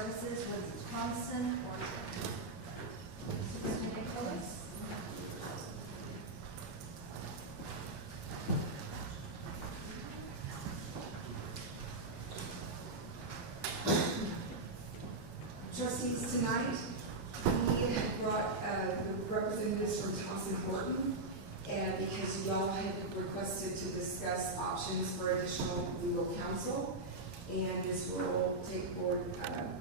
Services with Thompson Horton. Superintendent Coles? Trustees, tonight, we have brought the representatives from Thompson Horton, and because y'all had requested to discuss options for additional legal counsel, and this will take board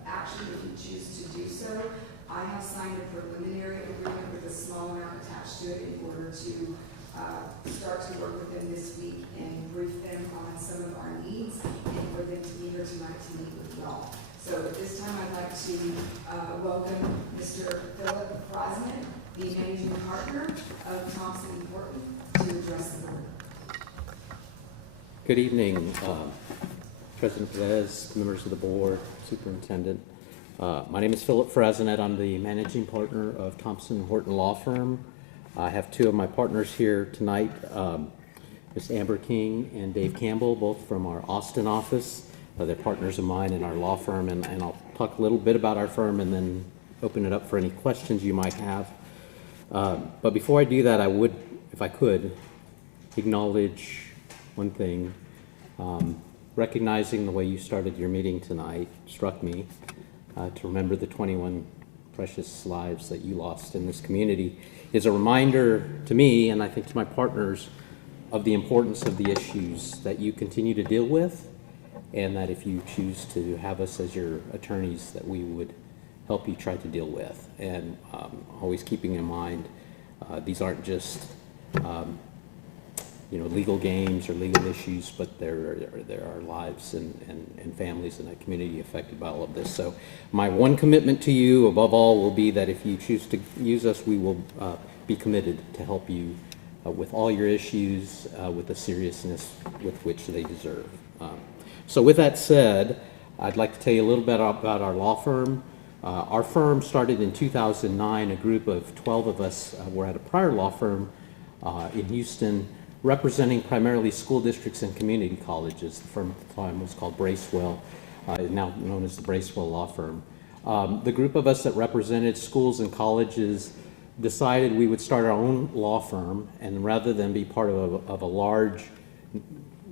action if you choose to do so. I have signed a preliminary agreement with a small amount attached to it in order to start to work with them this week and brief them on some of our needs, and for them to be here tonight to meet with y'all. So at this time, I'd like to welcome Mr. Philip Frosman, the managing partner of Thompson Horton, to address the board. Good evening, President Perez, members of the board, superintendent. My name is Philip Frosman. I'm the managing partner of Thompson Horton Law Firm. I have two of my partners here tonight, Ms. Amber King and Dave Campbell, both from our Austin office. They're partners of mine in our law firm, and I'll talk a little bit about our firm and then open it up for any questions you might have. But before I do that, I would, if I could, acknowledge one thing. Recognizing the way you started your meeting tonight struck me to remember the 21 precious lives that you lost in this community is a reminder to me, and I think to my partners, of the importance of the issues that you continue to deal with, and that if you choose to have us as your attorneys, that we would help you try to deal with. And always keeping in mind, these aren't just legal games or legal issues, but there are lives and families in that community affected by all of this. So my one commitment to you, above all, will be that if you choose to use us, we will be committed to help you with all your issues with the seriousness with which they deserve. So with that said, I'd like to tell you a little bit about our law firm. Our firm started in 2009. A group of 12 of us were at a prior law firm in Houston, representing primarily school districts and community colleges. The firm at the time was called Bracewell, now known as the Bracewell Law Firm. The group of us that represented schools and colleges decided we would start our own law firm, and rather than be part of a large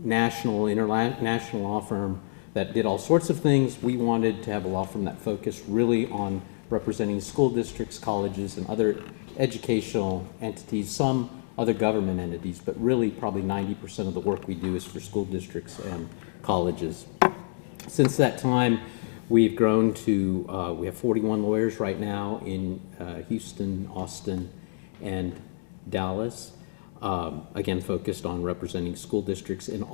national, international law firm that did all sorts of things, we wanted to have a law firm that focused really on representing school districts, colleges, and other educational entities, some other government entities, but really probably 90% of the work we do is for school districts and colleges. Since that time, we've grown to, we have 41 lawyers right now in Houston, Austin, and Dallas. Again, focused on representing school districts in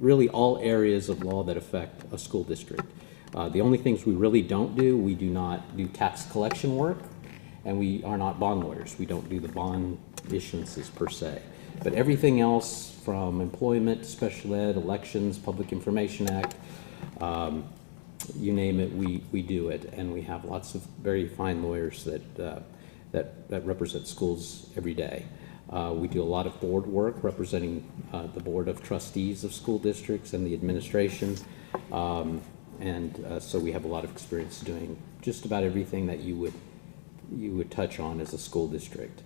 really all areas of law that affect a school district. The only things we really don't do, we do not do tax collection work, and we are not bond lawyers. We don't do the bond issuances per se. But everything else from employment, special ed, elections, Public Information Act, you name it, we do it. And we have lots of very fine lawyers that represent schools every day. We do a lot of board work representing the Board of Trustees of school districts and the administration. So we have a lot of experience doing just about everything that you would touch on as a school district.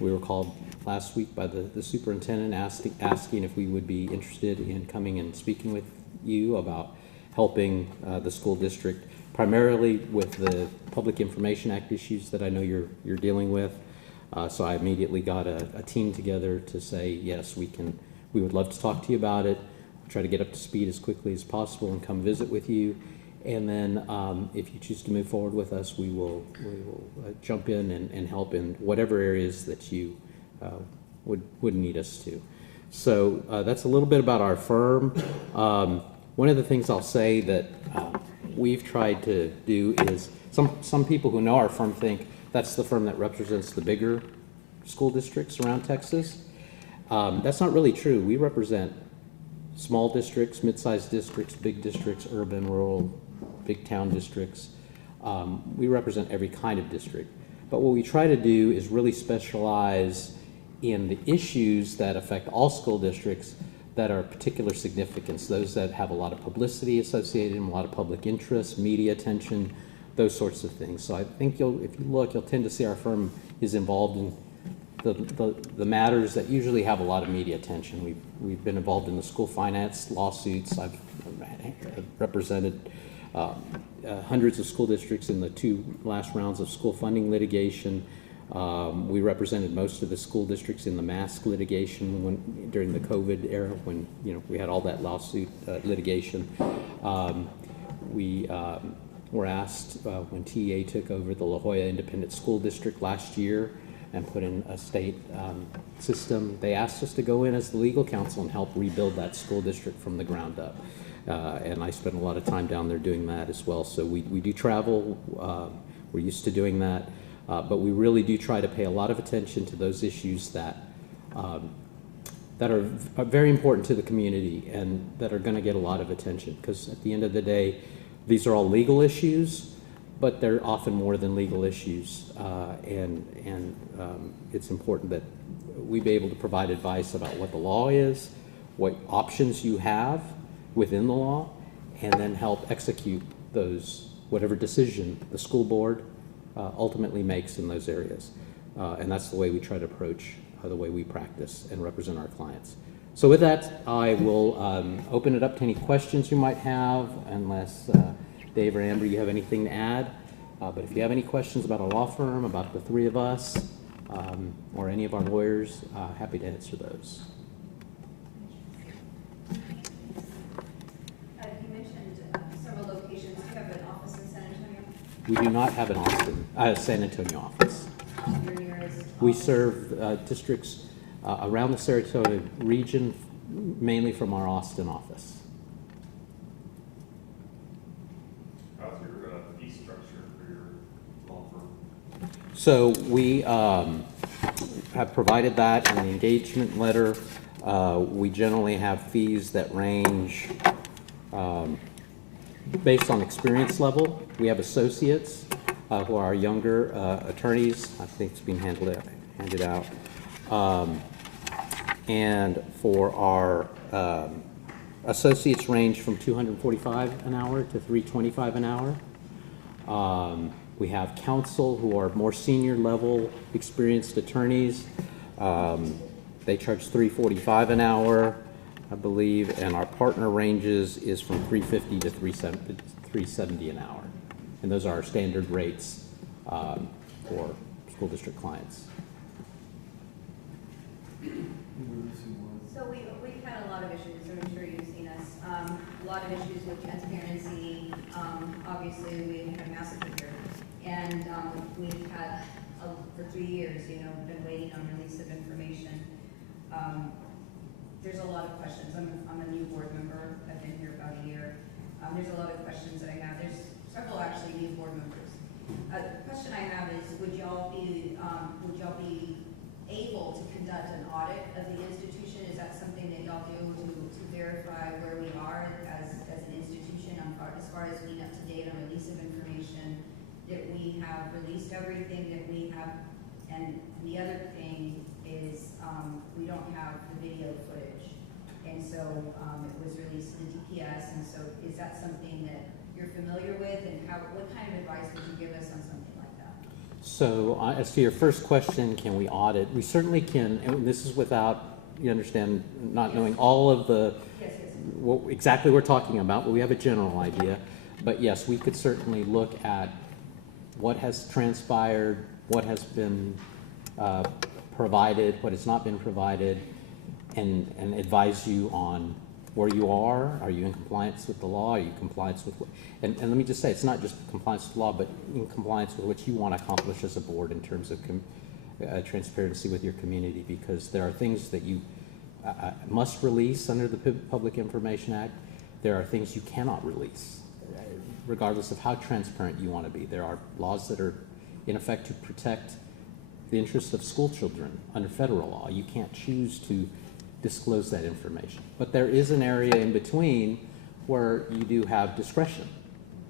We were called last week by the superintendent asking if we would be interested in coming and speaking with you about helping the school district, primarily with the Public Information Act issues that I know you're dealing with. So I immediately got a team together to say, yes, we would love to talk to you about it, try to get up to speed as quickly as possible and come visit with you. And then if you choose to move forward with us, we will jump in and help in whatever areas that you would need us to. So that's a little bit about our firm. One of the things I'll say that we've tried to do is, some people who know our firm think that's the firm that represents the bigger school districts around Texas. That's not really true. We represent small districts, mid-sized districts, big districts, urban, rural, big town districts. We represent every kind of district. But what we try to do is really specialize in the issues that affect all school districts, that are of particular significance, those that have a lot of publicity associated with them, a lot of public interest, media attention, those sorts of things. So I think if you look, you'll tend to see our firm is involved in the matters that usually have a lot of media attention. We've been involved in the school finance lawsuits. I've represented hundreds of school districts in the 2 last rounds of school funding litigation. We represented most of the school districts in the mask litigation during the COVID era, when we had all that lawsuit litigation. We were asked when TEA took over the La Jolla Independent School District last year and put in a state system. They asked us to go in as the legal counsel and help rebuild that school district from the ground up. And I spent a lot of time down there doing that as well. So we do travel. We're used to doing that. But we really do try to pay a lot of attention to those issues that are very important to the community and that are going to get a lot of attention. Because at the end of the day, these are all legal issues, but they're often more than legal issues. And it's important that we be able to provide advice about what the law is, what options you have within the law, and then help execute those, whatever decision the school board ultimately makes in those areas. And that's the way we try to approach the way we practice and represent our clients. So with that, I will open it up to any questions you might have, unless Dave or Amber, you have anything to add. But if you have any questions about our law firm, about the 3 of us, or any of our lawyers, happy to answer those. You mentioned several locations. Do you have an office in San Antonio? We do not have an San Antonio office. Your nearest We office? serve districts around the Sarasota region, mainly from our Austin office. How's your fee structure for your law firm? So we have provided that in the engagement letter. We generally have fees that range based on experience level. We have associates who are our younger attorneys. I think it's being handed out. And for our associates range from $245 an hour to $325 an hour. We have counsel who are more senior level experienced attorneys. They charge $345 an hour, I believe, and our partner ranges is from $350 to $370 an hour. And those are our standard rates for school district clients. So we've had a lot of issues, I'm sure you've seen us, a lot of issues with transparency. Obviously, we had a massacre here, and we've had, for 3 years, been waiting on release of information. There's a lot of questions. I'm a new board member. I've been here about a year. There's a lot of questions that I have. There's several actually new board members. The question I have is, would y'all be able to conduct an audit of the institution? Is that something that y'all do to verify where we are as an institution as far as being up to date on release of information, that we have released everything that we have? And the other thing is we don't have the video footage. And so it was released in the DPS. And so is that something that you're familiar with? And what kind of advice would you give us on something like that? So as to your first question, can we audit? We certainly can, and this is without, you understand, not knowing all of the, what exactly we're talking about, but we have a general idea. But yes, we could certainly look at what has transpired, what has been provided, what has not been provided, and advise you on where you are. Are you in compliance with the law? Are you in compliance with, and let me just say, it's not just compliance with the law, but in compliance with what you want to accomplish as a board in terms of transparency with your community, because there are things that you must release under the Public Information Act. There are things you cannot release, regardless of how transparent you want to be. There are laws that are in effect to protect the interests of school children under federal law. You can't choose to disclose that information. But there is an area in between where you do have discretion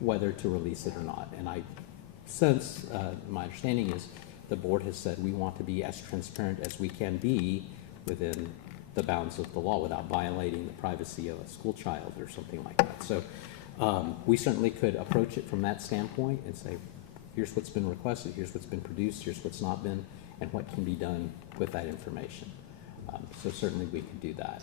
whether to release it or not. And I sense, my understanding is the board has said we want to be as transparent as we can be within the bounds of the law without violating the privacy of a school child or something like that. So we certainly could approach it from that standpoint and say, here's what's been requested, here's what's been produced, here's what's not been, and what can be done with that information. So certainly we could do that.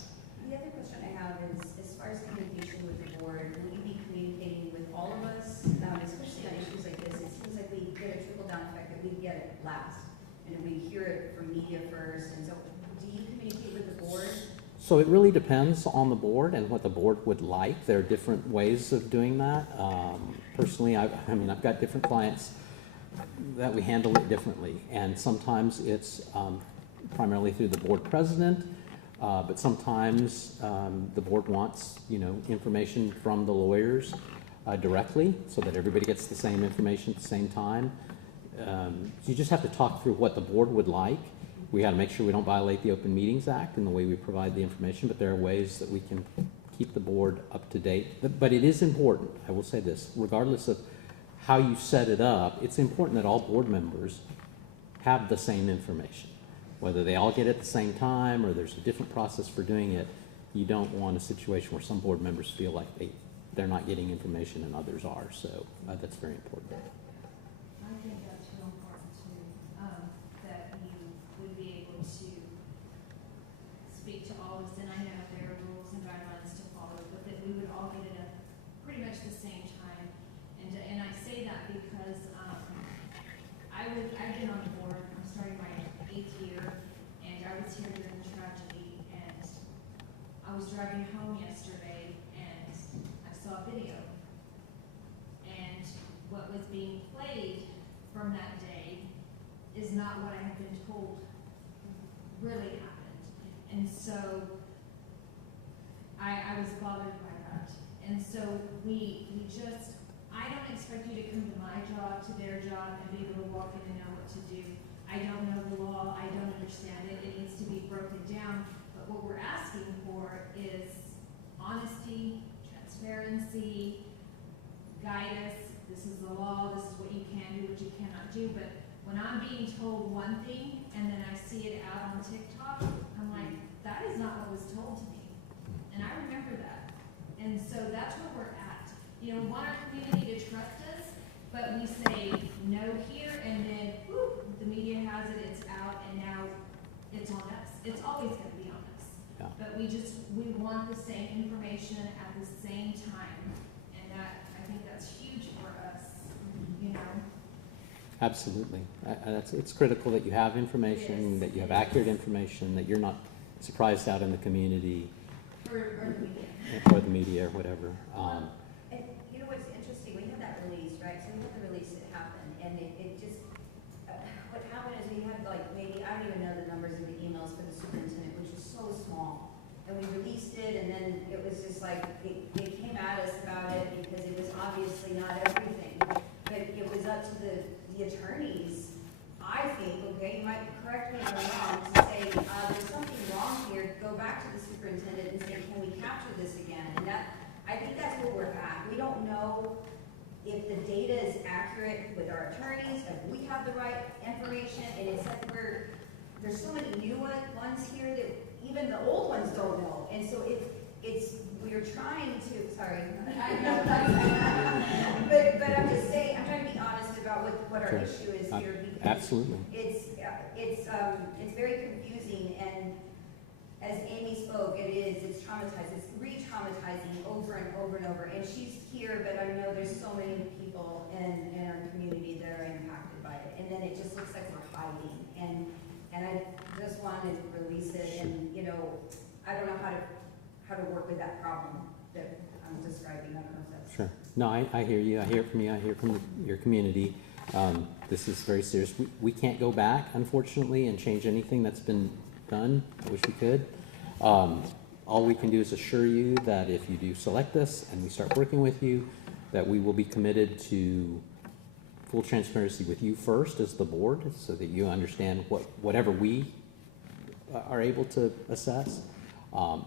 The other question I have is, as far as communication with the board, will you be communicating with all of us? Especially on issues like this, it seems like we get a trickle-down effect that we get it last, and we hear it from media first, and so do you communicate with the board? So it really depends on the board and what the board would like. There are different ways of doing that. Personally, I've got different clients that we handle it differently, and sometimes it's primarily through the board president, but sometimes the board wants, information from the lawyers directly, so that everybody gets the same information at the same time. So you just have to talk through what the board would like. We got to make sure we don't violate the Open Meetings Act in the way we provide the information, but there are ways that we can keep the board up to date. But it is important, I will say this, regardless of how you set it up, it's important that all board members have the same information. Whether they all get it at the same time or there's a different process for doing it, you don't want a situation where some board members feel like they're not getting information and others are. So that's very important. I think that's real important too, that you would be able to speak to all of us, and I know there are rules and guidelines to follow, but that we would all get it at pretty much the same time. And I say that because I've been on the board, I'm starting my 8th year, and I was here during the tragedy, and I was driving home yesterday, and I saw a video. And what was being played from that day is not what I have been told really happened. And so I was bothered by that. And so I don't expect you to come to my job, to their job, and be able to walk in and know what to do. I don't know the law, I don't understand it, it needs to be broken down. But what we're asking for is honesty, transparency, guide us, this is the law, this is what you can do, what you cannot do. But when I'm being told one thing and then I see it out on TikTok, I'm like, that is not what was told to me. And I remember that. And so that's where we're at. We want our community to trust us, but we say no here and then, whoop, the media has it, it's out, and now it's on us. It's always going to be on us. Yeah. But we want the same information at the same time. And I think that's huge for us, Absolutely. It's critical that you have information, that you have accurate information, that you're not surprised out in the community. Or the media. Or the media or whatever. And you know what's interesting, we had that release, right? So we had the release that happened, and it just, what happened is we had maybe, I don't even know the numbers of the emails for the superintendent, which was so small. And we released it, and then it was just like, they came at us about it because it was obviously not everything. But it was up to the attorneys, I think, okay, you might correct me if I'm wrong, to say, there's something wrong here, go back to the superintendent and say, can we capture this again? And I think that's where we're at. We don't know if the data is accurate with our attorneys, if we have the right information, and it's like there's so many new ones here that even the old ones don't know. And so we're trying to, sorry, I know, but I'm just saying, I'm trying to be honest about what our issue is here, because Absolutely. it's very confusing, and as Amy spoke, it's traumatizing, it's re-traumatizing over and over and over, and she's here, but I know there's so many people in our community that are impacted by it, and then it just looks like we're hiding, and I just wanted to release it, and, I don't know how to work with that problem that I'm describing. I don't know if that's... Sure. No, I hear you. I hear it from you. I hear it from your community. This is very serious. We can't go back, unfortunately, and change anything that's been done. I wish we could. All we can do is assure you that if you do select us and we start working with you, that we will be committed to full transparency with you first as the board, so that you understand whatever we are able to assess.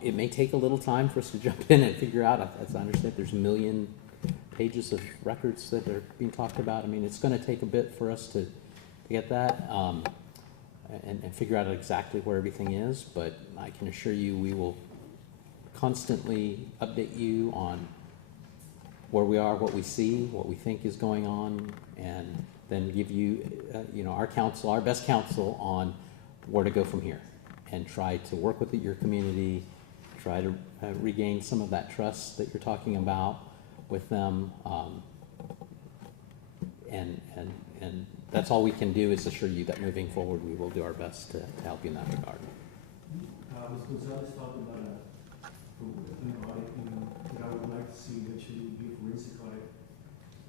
It may take a little time for us to jump in and figure out, as I understand, there's 1 million pages of records that are being talked about. I mean, it's going to take a bit for us to get that. and figure out exactly where everything is, but I can assure you we will constantly update you on where we are, what we see, what we think is going on, and then give you, our counsel, our best counsel on where to go from here, and try to work with your community, try to regain some of that trust that you're talking about with them, and that's all we can do is assure you that moving forward, we will do our best to help you in that regard. Ms. Gonzalez talked about an audit, that I would like to see eventually would be a forensic audit.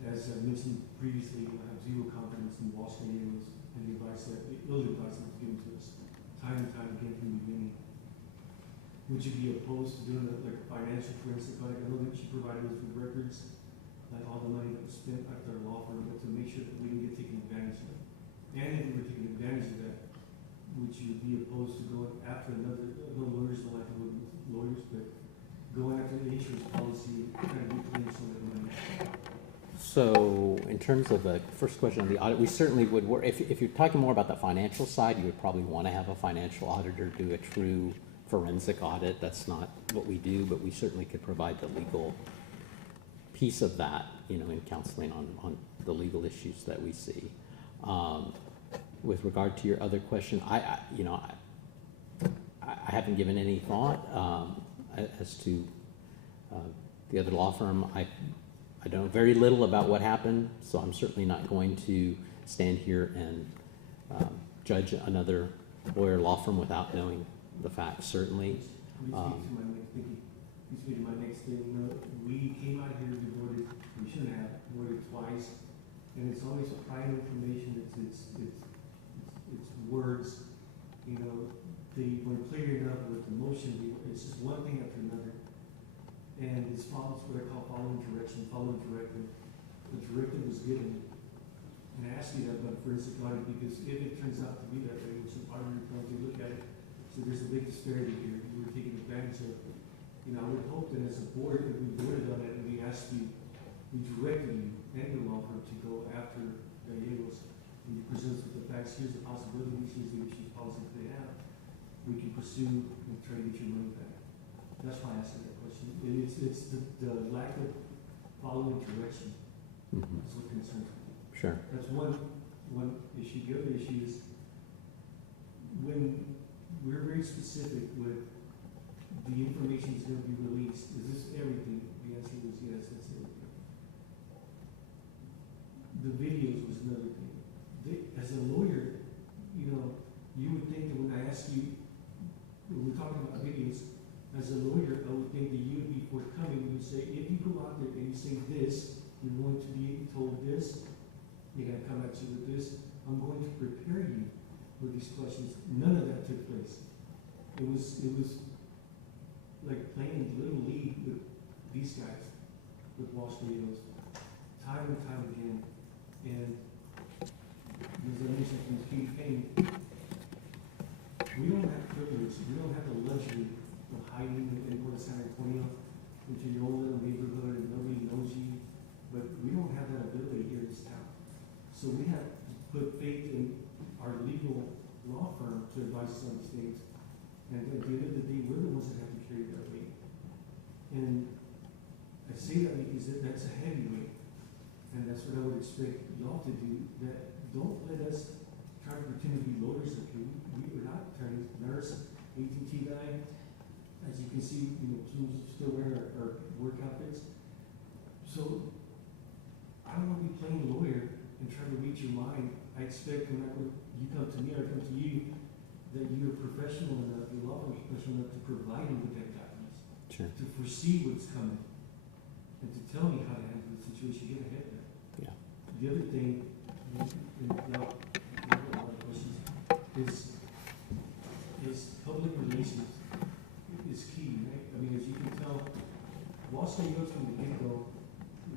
As I mentioned previously, I have zero confidence in Wall Street and the advice that, ill advice that was given to us, time and time again from the beginning. Would you be opposed to doing a financial forensic audit? I know that she provided us with records, like all the money that was spent at their law firm, but to make sure that we didn't get taken advantage of. And if we were taking advantage of that, would you be opposed to going after another, no lawyers don't like to work with lawyers, but going after the insurance policy, trying to reclaim some of the money? So in terms of the first question on the audit, we certainly would work, if you're talking more about the financial side, you would probably want to have a financial auditor do a true forensic audit. That's not what we do, but we certainly could provide the legal piece of that, in counseling on the legal issues that we see. With regard to your other question, I haven't given any thought as to the other law firm. I know very little about what happened, so I'm certainly not going to stand here and judge another lawyer law firm without knowing the facts, certainly. Speak to my next thing. We came out here, we voted, we shouldn't have, voted twice, and it's always private information, it's words, when clear enough with the motion, it's just one thing after another. And it's follows what I call following direction, following directive. The directive was given, and I asked you that about forensic audit, because if it turns out to be that way, which is part of your point, you look at it, so there's a big disparity here, we were taking advantage of. I would hope that as a board, if we voted on it and we asked you, we directed you and your law firm to go after Gallegos, and you present us with the facts, here's the possibilities, here's the issues, policies they have, we can pursue and try to get your money back. That's why I asked you that question. It's the lack of following direction. That's what concerns me. Sure. That's one issue. The other issue is when we're very specific with the information is going to be released. Is this everything? The answer was yes, that's everything. The videos was another thing. As a lawyer, you would think that when I ask you, when we're talking about videos, as a lawyer, I would think that you would be forthcoming. You would say, if you go out there and you say this, you're going to be told this, they're going to come at you with this. I'm going to prepare you with these questions. None of that took place. It was like playing little league with these guys, with Wall Street, time and time again. And as I mentioned from Katie Payne, we don't have privilege, we don't have the luxury of hiding and going to San Antonio into your own little neighborhood and nobody knows you, but we don't have that ability here in this town. So we have to put faith in our legal law firm to advise us on these things. And at the end of the day, we're the ones that have to carry that weight. And I say that because that's a heavy weight. And that's what I would expect y'all to do. That don't let us try to pretend to be lawyers up here. We're not attorneys, nurse, AT&T guy. As you can see, still wearing our work outfits. So I don't want to be playing lawyer and try to read your mind. I expect whenever you come to me or I come to you, that you're professional enough, your law firm is professional enough to provide me with that guidance. Sure. To foresee what's coming. And to tell me how to handle the situation, get ahead of that. Yeah. The other thing, and now, a lot of questions, is public relations is key, right? I mean, as you can tell, Wall Street from the get-go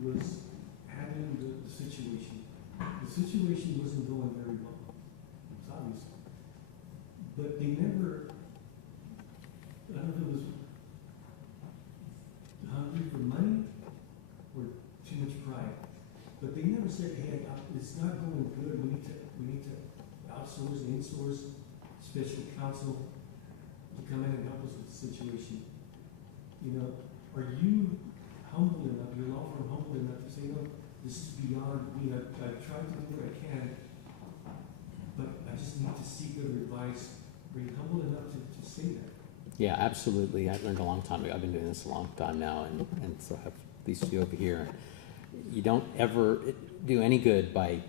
was handling the situation. The situation wasn't going very well. It's obvious. But they never, I don't know if it was hungry for money or too much pride, but they never said, hey, it's not going good, we need to outsource, insource. special counsel to come in and help us with the situation. You know, are you humble enough, your law firm humble enough to say, no, this is beyond me, I've tried to do what I can, but I just need to seek other advice? Are you humble enough to say that? Yeah, absolutely. I learned a long time ago. I've been doing this a long time now, and so I have these two over here. You don't ever do any good by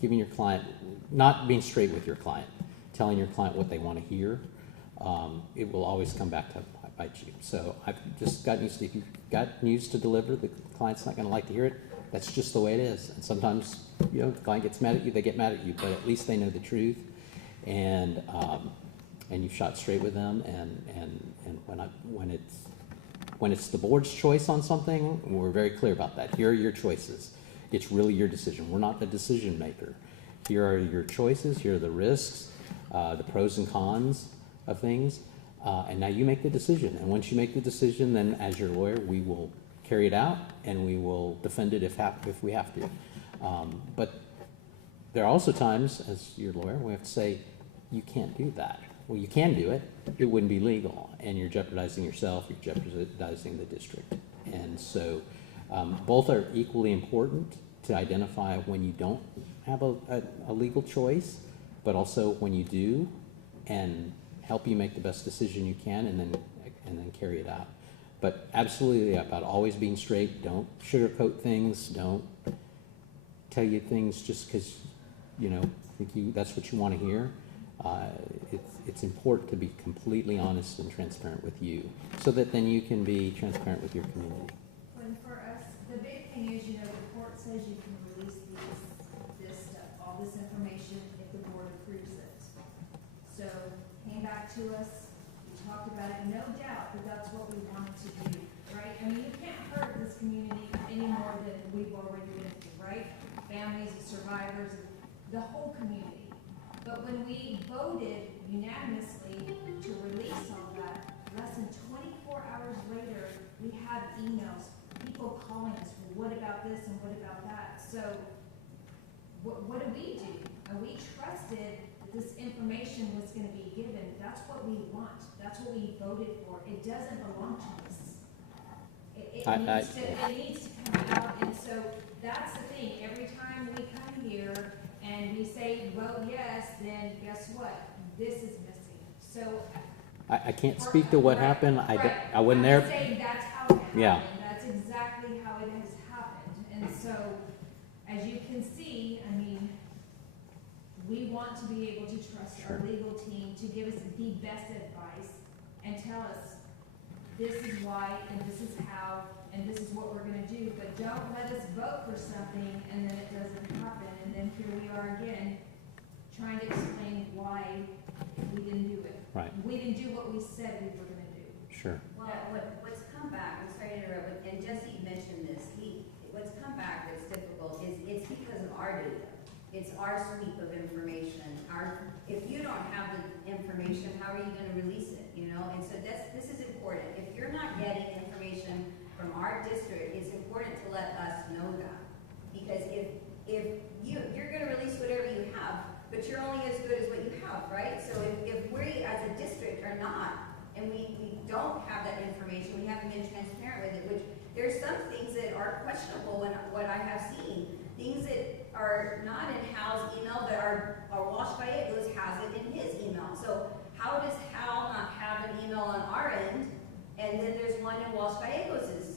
giving your client, not being straight with your client, telling your client what they want to hear. It will always come back to bite you. So I've just gotten used to, if you've got news to deliver, the client's not going to like to hear it. That's just the way it is. And sometimes, you know, the client gets mad at you, they get mad at you, but at least they know the truth. And you've shot straight with them. And when it's the board's choice on something, we're very clear about that. Here are your choices. It's really your decision. We're not the decision maker. Here are your choices. Here are the risks, the pros and cons of things. And now you make the decision. And once you make the decision, then as your lawyer, we will carry it out and we will defend it if we have to. But there are also times, as your lawyer, we have to say, you can't do that. Well, you can do it. It wouldn't be legal. And you're jeopardizing yourself. You're jeopardizing the district. And so both are equally important to identify when you don't have a legal choice, but also when you do, and help you make the best decision you can, and then carry it out. But absolutely about always being straight. Don't sugarcoat things. Don't tell you things just because think that's what you want to hear. It's important to be completely honest and transparent with you, so that then you can be transparent with your community. When for us, the big thing is, the court says you can release this stuff, all this information, if the board approves it. So, came back to us, we talked about it, no doubt that that's what we wanted to do, right? I mean, you can't hurt this community any more than we've already been through, right? Families, survivors, the whole community. But when we voted unanimously to release all that, less than 24 hours later, we had emails, people calling us, well, what about this and what about that? So what do we do? And we trusted that this information was going to be given. That's what we want. That's what we voted for. It doesn't belong to us. It needs to come out. And so that's the thing. Every time we come here and we say, vote yes, then guess what? This is missing. So I can't speak to what happened. I wasn't I'm there. saying that's how it happened. Yeah. That's exactly how it has happened. And so, as you can see, I mean, we want to be able to trust our legal team to give us the best advice and tell us this is why and this is how and this is what we're going to do. But don't let us vote for something and then it doesn't happen. And then here we are again trying to explain why we didn't do it. Right. We didn't do what we said we were going to do. Sure. Well, what's come back, I'm sorry to interrupt, and Jesse mentioned this, what's come back that's difficult is it's because of our data. It's our sweep of information. If you don't have the information, how are you going to release it, And so this is important. If you're not getting information from our district, it's important to let us know that. Because if you're going to release whatever you have, but you're only as good as what you have, right? So if we as a district are not, and we don't have that information, we haven't been transparent with it, which there's some things that are questionable in what I have seen. Things that are not in Hal's email but are Walsh Gallegos has it in his email. So how does Hal not have an email on our end, and then there's one in Walsh Gallegos's,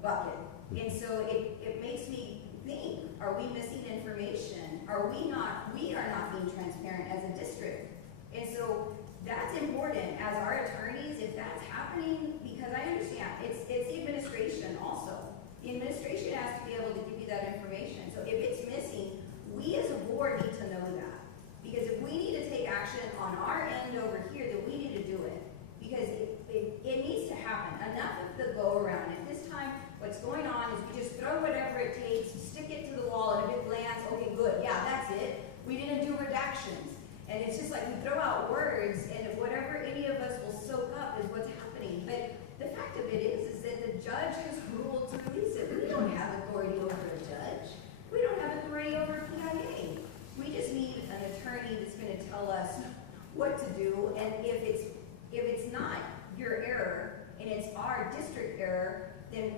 bucket? And so it makes me think, are we missing information? Are we not being transparent as a district? And so that's important as our attorneys, if that's happening, because I understand, it's the administration also. The administration has to be able to give you that information. So if it's missing, we as a board need to know that. Because if we need to take action on our end over here, then we need to do it. Because it needs to happen. Enough of the go around. At this time, what's going on is we just throw whatever it takes, stick it to the wall, and if it lands, okay, good. Yeah, that's it. We didn't do redactions. And it's just like we throw out words, and whatever any of us will soak up is what's happening. But the fact of it is that the judge has ruled to release it. We don't have authority over a judge. We don't have authority over a PIA. We just need an attorney tell us what to do, and if it's not your error, and it's our district error, then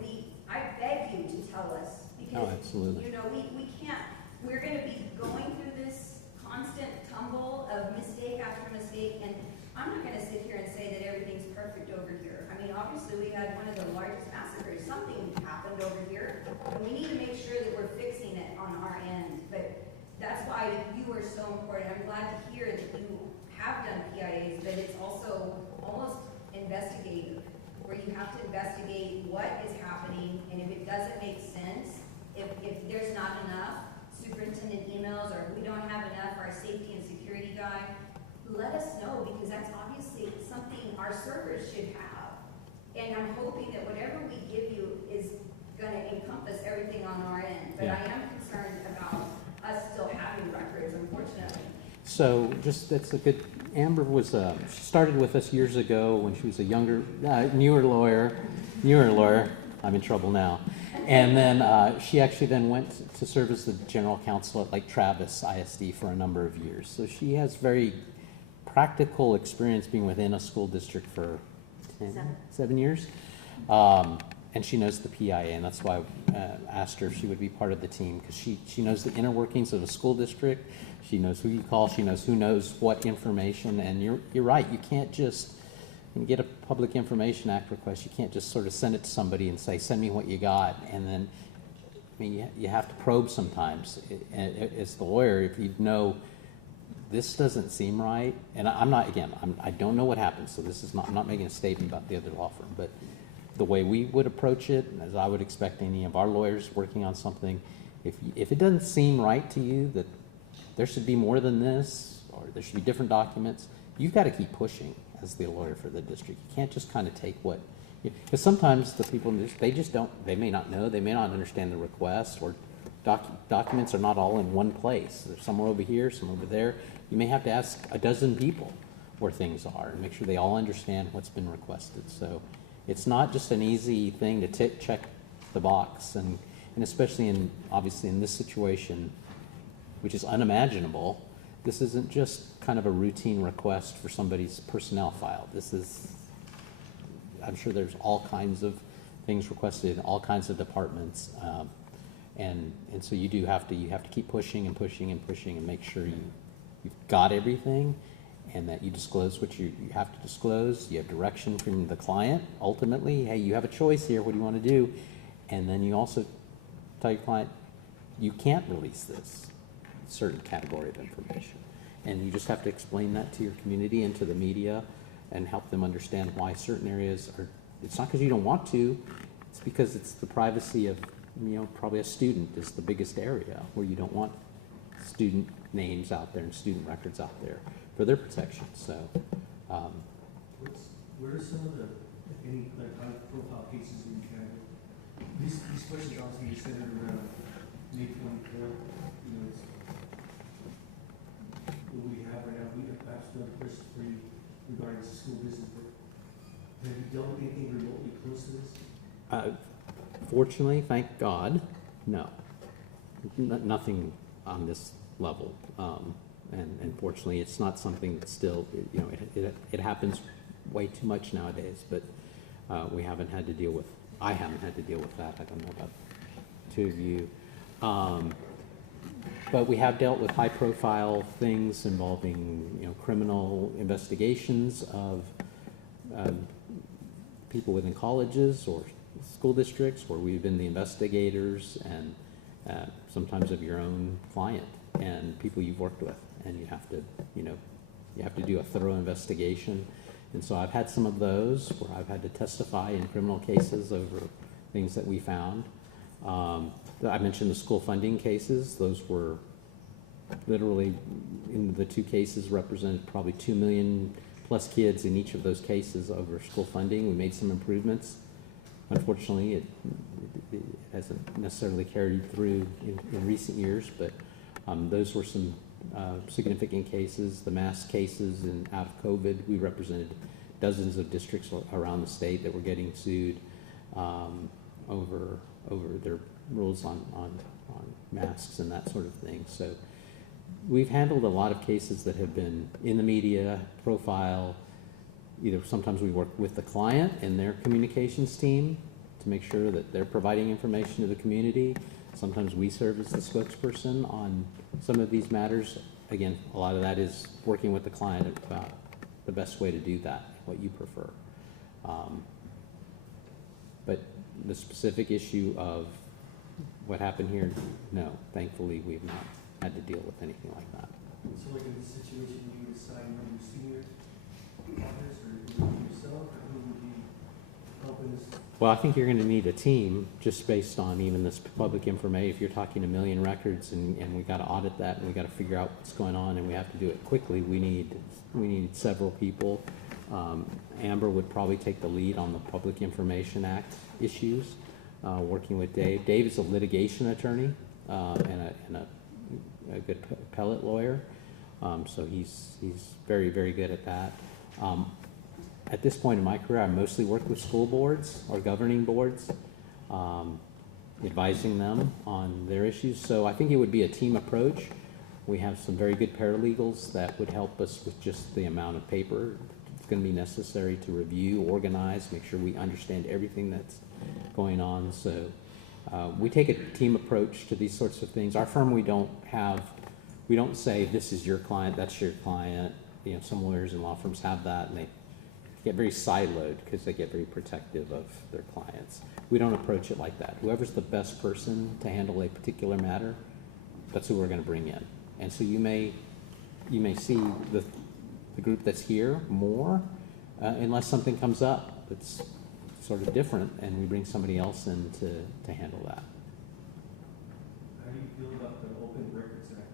I beg you to tell us. Because, Oh, absolutely. you know, we can't, we're gonna be going through this constant tumble of mistake after mistake, and I'm not gonna sit here and say that everything's perfect over here. I mean, obviously, we had one of the largest massacres, something happened over here, and we need to make sure that we're fixing it on our end, but that's why you are so important. I'm glad to hear that you have done PIAs, but it's also almost investigative, where you have to investigate what is happening, and if it doesn't make sense, if there's not enough superintendent emails, or if we don't have enough, our safety and security guy, let us know, because that's obviously something our servers should have. And I'm hoping that whatever we give you is gonna encompass everything on our end, but Yeah. I am concerned about us still having records, unfortunately. So just, that's a good, Amber was, she started with us years ago when she was a newer lawyer, I'm in trouble now. And then she actually then went to serve as the general counsel at like Travis ISD for a number of years. So she has very practical experience being within a school district for 7 years. And she knows the PIA, and that's why I asked her if she would be part of the team, because she knows the inner workings of a school district. She knows who you call. She knows who knows what information. And you're right. You can't just, when you get a Public Information Act request, you can't just sort of send it to somebody and say, send me what you got. And then, I mean, you have to probe sometimes. As the lawyer, if you know this doesn't seem right, and I'm not, again, I don't know what happened, so this is not, I'm not making a statement about the other law firm, but the way we would approach it, as I would expect any of our lawyers working on something, if it doesn't seem right to you that there should be more than this, or there should be different documents, you've got to keep pushing as the lawyer for the district. You can't just kind of take what, because sometimes the people, they just don't, they may not know, they may not understand the request, or documents are not all in one place. There's some are over here, some over there. You may have to ask a dozen people where things are and make sure they all understand what's been requested. So it's not just an easy thing to check the box, and especially obviously in this situation, which is unimaginable. This isn't just kind of a routine request for somebody's personnel file. This is, I'm sure there's all kinds of things requested in all kinds of departments, and so you have to keep pushing and pushing and pushing and make sure you've got everything, and that you disclose what you have to disclose. You have direction from the client. Ultimately, hey, you have a choice here. What do you want to do? And then you also tell your client, you can't release this certain category of information. And you just have to explain that to your community and to the media and help them understand why certain areas are, it's not because you don't want to, it's because it's the privacy of, probably a student is the biggest area where you don't want student names out there and student records out there for their protection. So, where are some of the, if any, like high-profile cases in Canada? These questions obviously are centered around May 24th. What we have right now, we have perhaps done questions for you regarding the school business. But have you dealt with anything remotely close to this? Fortunately, thank God, no. Nothing on this level. And fortunately, it's not something that's still, it happens way too much nowadays, but we haven't had to deal with, I haven't had to deal with that. I don't know about two of you. But we have dealt with high-profile things involving, criminal investigations of people within colleges or school districts, where we've been the investigators, and sometimes of your own client and people you've worked with, and you have to do a thorough investigation. And so I've had some of those where I've had to testify in criminal cases over things that we found. I mentioned the school funding cases. Those were literally, in the two cases, represented probably 2 million plus kids in each of those cases over school funding. We made some improvements. Unfortunately, it hasn't necessarily carried through in recent years, but those were some significant cases. The mass cases out of COVID, we represented dozens of districts around the state that were getting sued over their rules on masks and that sort of thing. So we've handled a lot of cases that have been in the media, profile. Either sometimes we work with the client and their communications team to make sure that they're providing information to the community. Sometimes we serve as the spokesperson on some of these matters. Again, a lot of that is working with the client about the best way to do that, what you prefer. But the specific issue of what happened here, no, thankfully we've not had to deal with anything like that. So like in this situation, you decide when you senior partners, or you yourself, or who would be helping us? Well, I think you're going to need a team just based on even this public information. If you're talking 1 million records and we got to audit that and we got to figure out what's going on and we have to do it quickly, we need several people. Amber would probably take the lead on the Public Information Act issues, working with Dave. Dave is a litigation attorney and a good appellate lawyer, so he's very, very good at that. At this point in my career, I mostly work with school boards or governing boards, advising them on their issues. So I think it would be a team approach. We have some very good paralegals that would help us with just the amount of paper it's going to be necessary to review, organize, make sure we understand everything that's going on. So we take a team approach to these sorts of things. Our firm, we don't say this is your client, that's your client. You know, some lawyers and law firms have that, and they get very siloed because they get very protective of their clients. We don't approach it like that. Whoever's the best person to handle a particular matter, that's who we're going to bring in. And so you may see the group that's here more unless something comes up that's sort of different, and we bring somebody else in to handle that. How do you feel about the Open Records Act?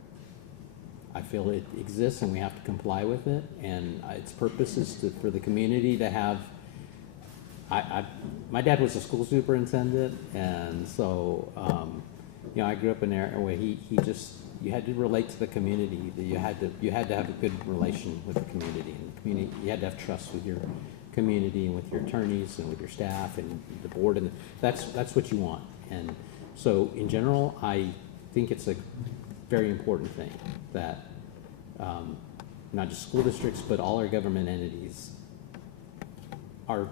I feel it exists and we have to comply with it, and its purpose is for the community to have. My dad was a school superintendent, and so you know, I grew up in an area where you had to relate to the community. You had to have a good relation with the community, and the community, you had to have trust with your community and with your attorneys and with your staff and the board, and that's what you want. And so in general, I think it's a very important thing that not just school districts but all our government entities are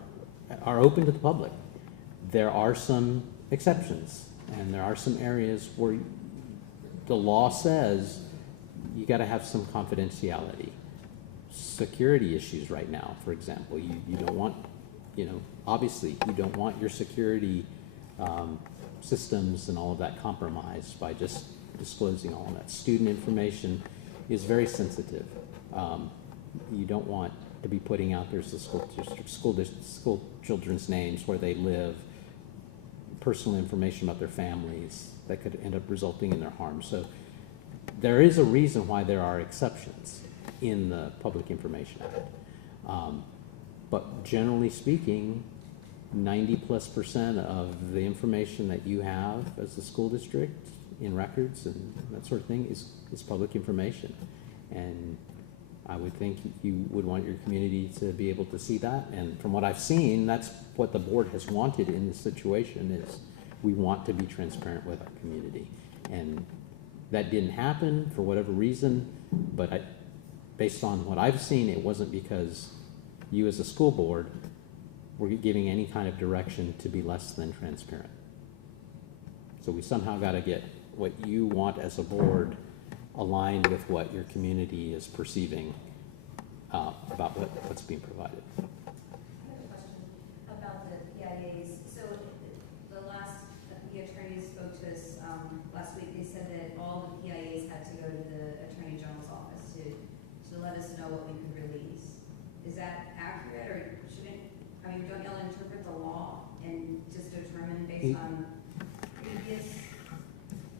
open to the public. There are some exceptions, and there are some areas where the law says you got to have some confidentiality. Security issues right now, for example, you don't want, obviously you don't want your security systems and all of that compromised by just disclosing all of that. Student information is very sensitive. You don't want to be putting out there the school children's names, where they live, personal information about their families that could end up resulting in their harm. So there is a reason why there are exceptions in the Public Information Act. But generally speaking, 90+% of the information that you have as a school district in records and that sort of thing is public information. And I would think you would want your community to be able to see that. And from what I've seen, that's what the board has wanted in this situation, is we want to be transparent with our community. And that didn't happen for whatever reason, but based on what I've seen, it wasn't because you as a school board were giving any kind of direction to be less than transparent. So we somehow got to get what you want as a board aligned with what your community is perceiving about what's being provided. I have a question about the PIAs. So the attorneys spoke to us last week. They said that all the PIAs had to go to the Attorney General's office to let us know what we could release. Is that accurate, or don't y'all interpret the law and just determine based on previous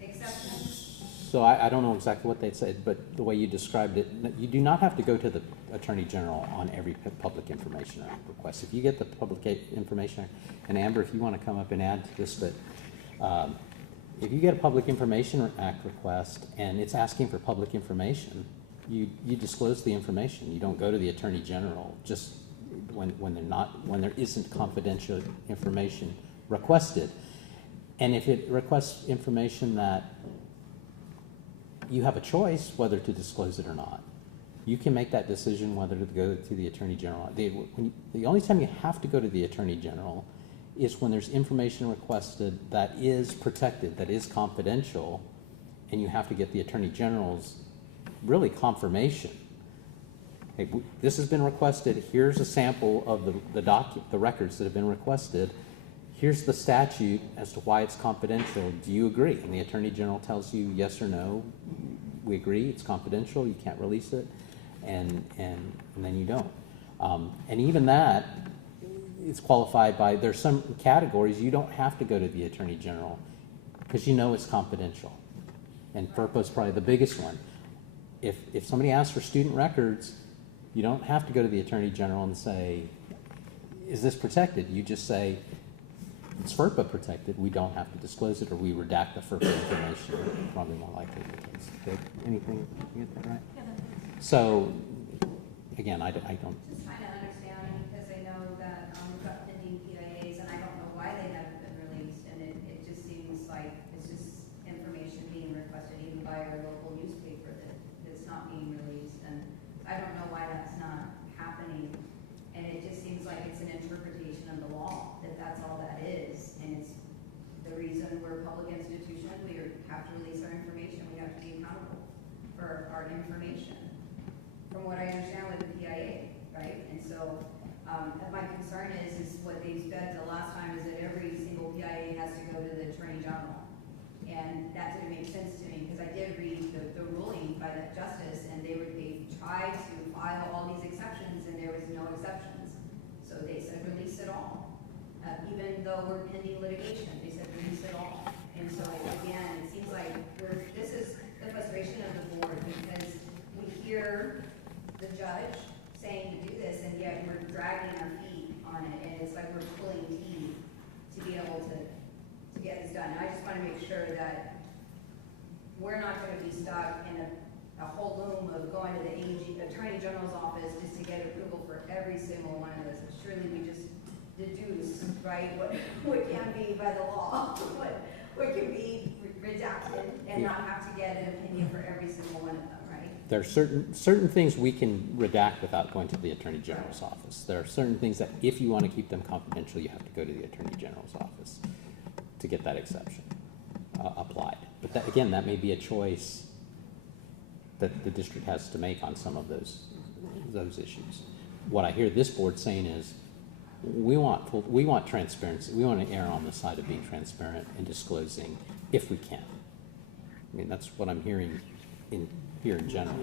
exceptions? So I don't know exactly what they said, but the way you described it, you do not have to go to the Attorney General on every Public Information Act request. If you get the Public Information Act, and Amber, if you want to come up and add to this, but if you get a Public Information Act request and it's asking for public information, you disclose the information. You don't go to the Attorney General just when there isn't confidential information requested. And if it requests information that you have a choice whether to disclose it or not. You can make that decision whether to go to the Attorney General. The only time you have to go to the Attorney General is when there's information requested that is protected, that is confidential, and you have to get the Attorney General's really confirmation. Hey, this has been requested. Here's a sample of the records that have been requested. Here's the statute as to why it's confidential. Do you agree? And the Attorney General tells you yes or no. We agree. It's confidential. You can't release it, and then you don't. And even that is qualified by, there's some categories you don't have to go to the Attorney General because you know it's confidential. And FERPA is probably the biggest one. If somebody asks for student records, you don't have to go to the Attorney General and say, is this protected? You just say, it's FERPA protected, we don't have to disclose it, or we redact the FERPA information. Probably more likely the case. Okay. Anything, you get that right? Yeah, that's- So, again, I don't. Just trying to understand, because I know that we've got pending PIAs, and I don't know why they haven't been released, and it just seems like it's just information being requested even by our local newspaper that's not being released, and I don't know why that's not happening, and it just seems like it's an interpretation of the law, that's all that is, and it's the reason we're a public institution, we have to release our information, we have to be accountable for our information, from what I understand with the PIA, right? And so, my concern is what they said the last time is that every single PIA has to go to the Attorney General. And that didn't make sense to me, because I did read the ruling by the justice, and they tried to file all these exceptions, and there was no exceptions. So they said release it all. Even though we're pending litigation, they said release it all. And so again, it seems like this is the frustration of the board, because we hear the judge saying to do this, and yet we're dragging our feet on it, and it's like we're pulling teeth to be able to get this done. And I just want to make sure that we're not going to be stuck in a whole loom of going to the Attorney General's office just to get approval for every single one of this. Surely we just deduce, right, what can be by the law, what can be redacted, and not have to get an opinion for every single one of them, right? There are certain things we can redact without going to the Attorney General's office. There are certain things that if you want to keep them confidential, you have to go to the Attorney General's office to get that exception applied. But that, again, that may be a choice that the district has to make on some of those issues. What I hear this board saying is, we want transparency. We want to err on the side of being transparent and disclosing if we can. I mean, that's what I'm hearing here in general.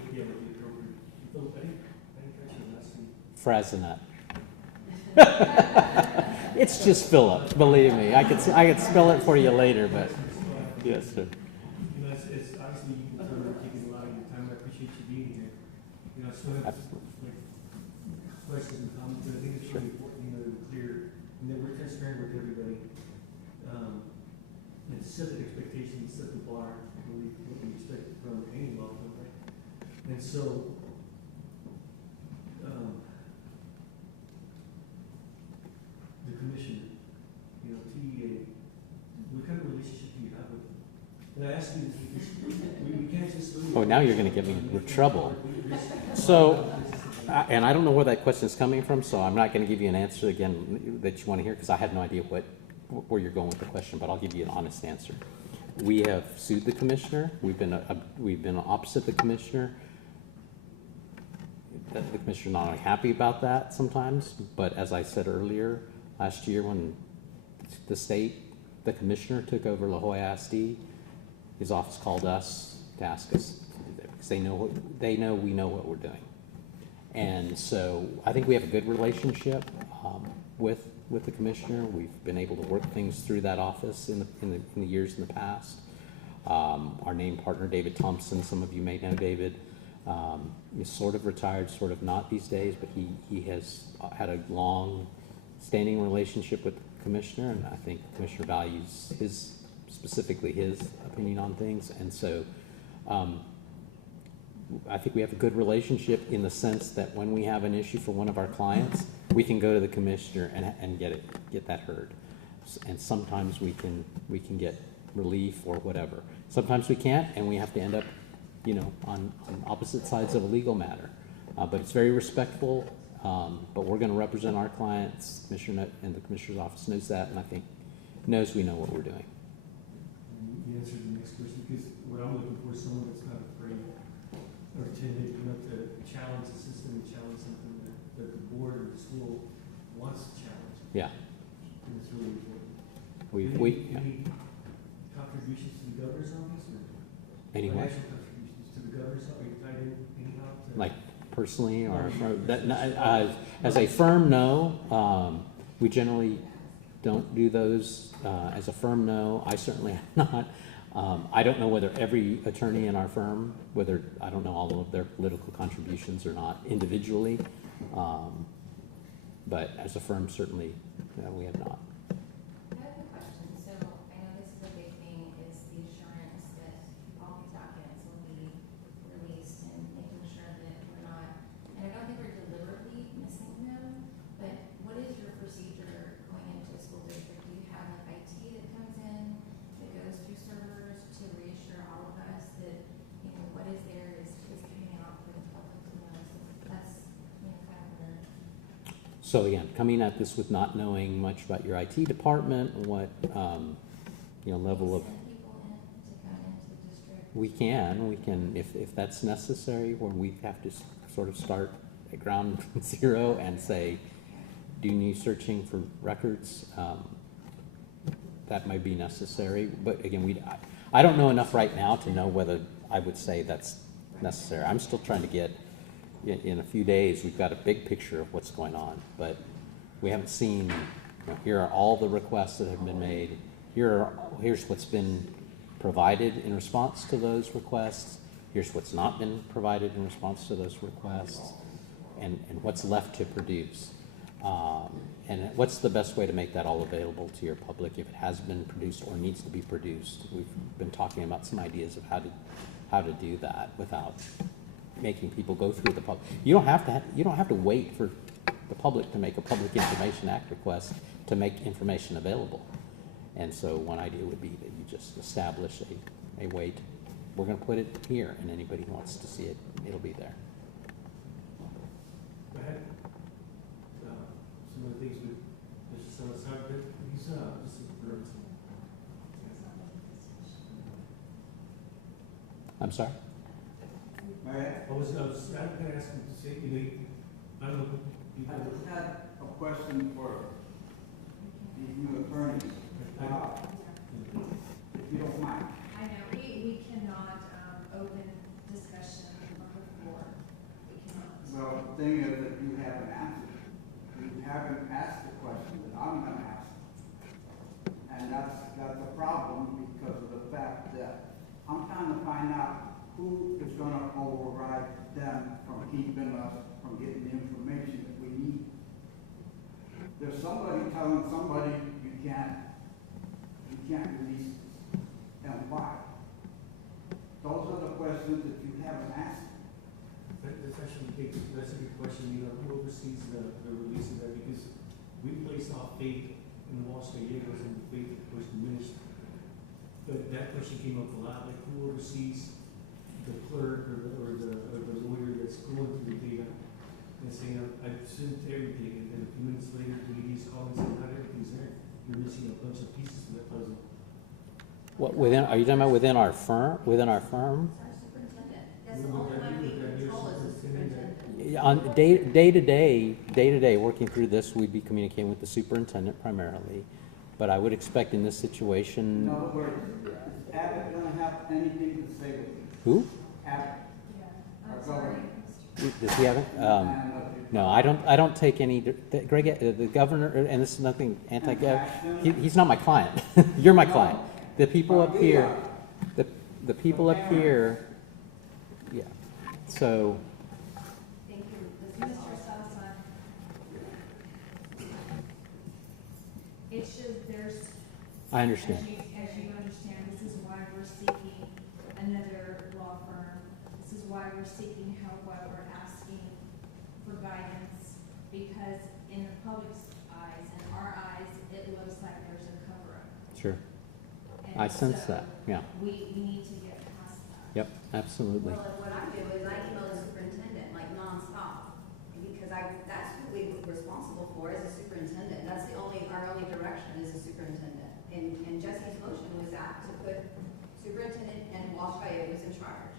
Frazinet. It's just Philip, believe me. I could spell it for you later, but yes, sir. You know, it's obviously you can tell we're taking a lot of your time. I appreciate you being here. You know, so I have like questions and comments, and I think it's really important, you know, that we're clear and that we're transparent with everybody. And set the expectations, set the bar, what we expect from any law firm, right? And so, the commissioner, you know, TEA, what kind of relationship do you have with them? And I ask you this because we can't just. Oh, now you're going to get me in trouble. So, and I don't know where that question is coming from, so I'm not going to give you an answer again that you want to hear, because I have no idea where you're going with the question, but I'll give you an honest answer. We have sued the commissioner. We've been opposite the commissioner. The commissioner's not only happy about that sometimes, but as I said earlier, last year when the commissioner took over La Jolla ISD, his office called us to ask us to do that, because they know we know what we're doing. And so I think we have a good relationship with the commissioner. We've been able to work things through that office in the years in the past. Our named partner, David Thompson, some of you may know David, is sort of retired, sort of not these days, but he has had a long standing relationship with the commissioner, and I think the commissioner values specifically his opinion on things. And so I think we have a good relationship in the sense that when we have an issue for one of our clients, we can go to the commissioner and get that heard. And sometimes we can get relief or whatever. Sometimes we can't, and we have to end up on opposite sides of a legal matter. But it's very respectful, but we're gonna represent our clients. Commissioner and the Commissioner's office knows that, and I think knows we know what we're doing. You answered the next question, because what I'm looking for is someone that's not afraid or timid enough to challenge the system and challenge something that the board or the school wants to challenge. Yeah. And it's really important. Yeah. Any contributions to the governor's office or? Anyway, Financial contributions to the governor's office, are you tied in anyhow to? like personally or as a firm, no. We generally don't do those. As a firm, no. I certainly have not. I don't know whether every attorney in our firm, I don't know all of their political contributions or not individually. But as a firm, certainly, we have not. I have a question. So I know this is a big thing, is the assurance that all these documents will be released and making sure that we're not, and I don't think we're deliberately missing them, but what is your procedure going into a school district? Do you have like IT that comes in, that goes through servers to reassure all of us that, what is there is coming out for the public to know? So that's, kind of where. So again, coming at this with not knowing much about your IT department, what, level of, Send people in to come into the district? we can, if that's necessary, where we have to sort of start at ground zero and say, do you need searching for records? That might be necessary, but again, I don't know enough right now to know whether I would say that's necessary. I'm still trying to get, in a few days, we've got a big picture of what's going on, but we haven't seen, here are all the requests that have been made. Here's what's been provided in response to those requests. Here's what's not been provided in response to those requests, and what's left to produce. And what's the best way to make that all available to your public if it has been produced or needs to be produced? We've been talking about some ideas of how to do that without making people go through the public. You don't have to wait for the public to make a Public Information Act request to make information available. And so one idea would be that you just establish a way to, we're going to put it here, and anybody who wants to see it, it'll be there. I had some of the things with Mr. Salazar, but he's just a bird. I'm sorry? I was going to ask him to say, I don't know. I just had a question for these new attorneys, if you don't mind. I know, we cannot, open discussion on the floor. We cannot. Well, the thing is that you haven't answered. You haven't asked the question that I'm gonna ask. And that's a problem because of the fact that I'm trying to find out who is gonna override them from keeping us from getting the information that we need. There's somebody telling somebody you can't release this, and why? Those are the questions that you haven't asked. That's actually that's a good question. Who oversees the release of that? Because we placed our faith in the Los Gallegos and the faith that was diminished. But that question came up a lot. Like, who oversees the clerk or the lawyer that's going through the data and saying, I've sent everything, and then a few minutes later, the media is calling and saying, not everything's there. You're missing a bunch of pieces of that puzzle. What, are you talking about within our firm? Within our firm? Our superintendent, that's the only one we control is the superintendent. On day to day, working through this, we'd be communicating with the superintendent primarily. But I would expect in this situation. In other words, is Abbott gonna have anything to say with it? Who? Abbott, our governor. Does he have it? No, I don't take any. Greg, the governor, and this is nothing he's not my client. You're my client. The people up here, the people up here, yeah. So. Thank you. Mr. Salazar. It should, there's. I understand. As you understand, this is why we're seeking another law firm. This is why we're seeking help, why we're asking for guidance, because in the public's eyes, in our eyes, it looks like there's a cover-up. Sure. And I sense so that, yeah. We need to get past that. Yep, Absolutely. Well, and what I do is I email the superintendent like nonstop, because that's who we're responsible for as a superintendent. That's our only direction as a superintendent. And Jesse's motion was that to put superintendent and Walsh was in charge.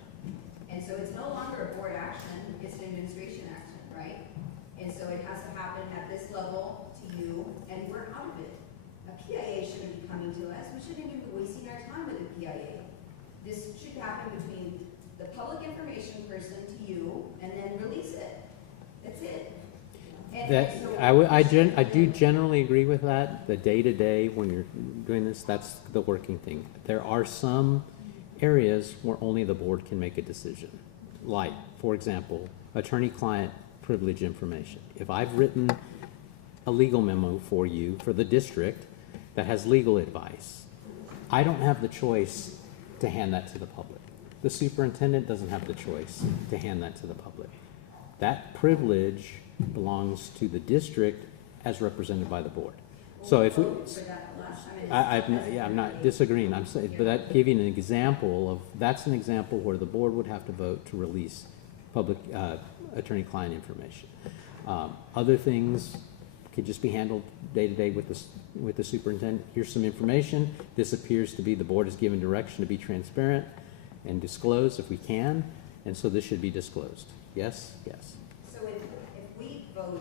And so it's no longer a board action, it's an administration action, right? And so it has to happen at this level to you, and we're out of it. A PIA shouldn't be coming to us. We shouldn't even be wasting our time with a PIA. This should happen between the public information person to you, and then release it. That's it. That, so- I do generally agree with that. The day-to-day, when you're doing this, that's the working thing. There are some areas where only the board can make a decision. Like, for example, attorney-client privilege information. If I've written a legal memo for you, for the district, that has legal advice, I don't have the choice to hand that to the public. The superintendent doesn't have the choice to hand that to the public. That privilege belongs to the district as represented by the board. So if we, I'm not disagreeing. I'm saying, but that giving an example of, that's an example where the board would have to vote to release public attorney-client information. Other things could just be handled day to day with the superintendent. Here's some information. This appears to be, the board is given direction to be transparent and disclose if we can, and so this should be disclosed. Yes? Yes. So if we voted,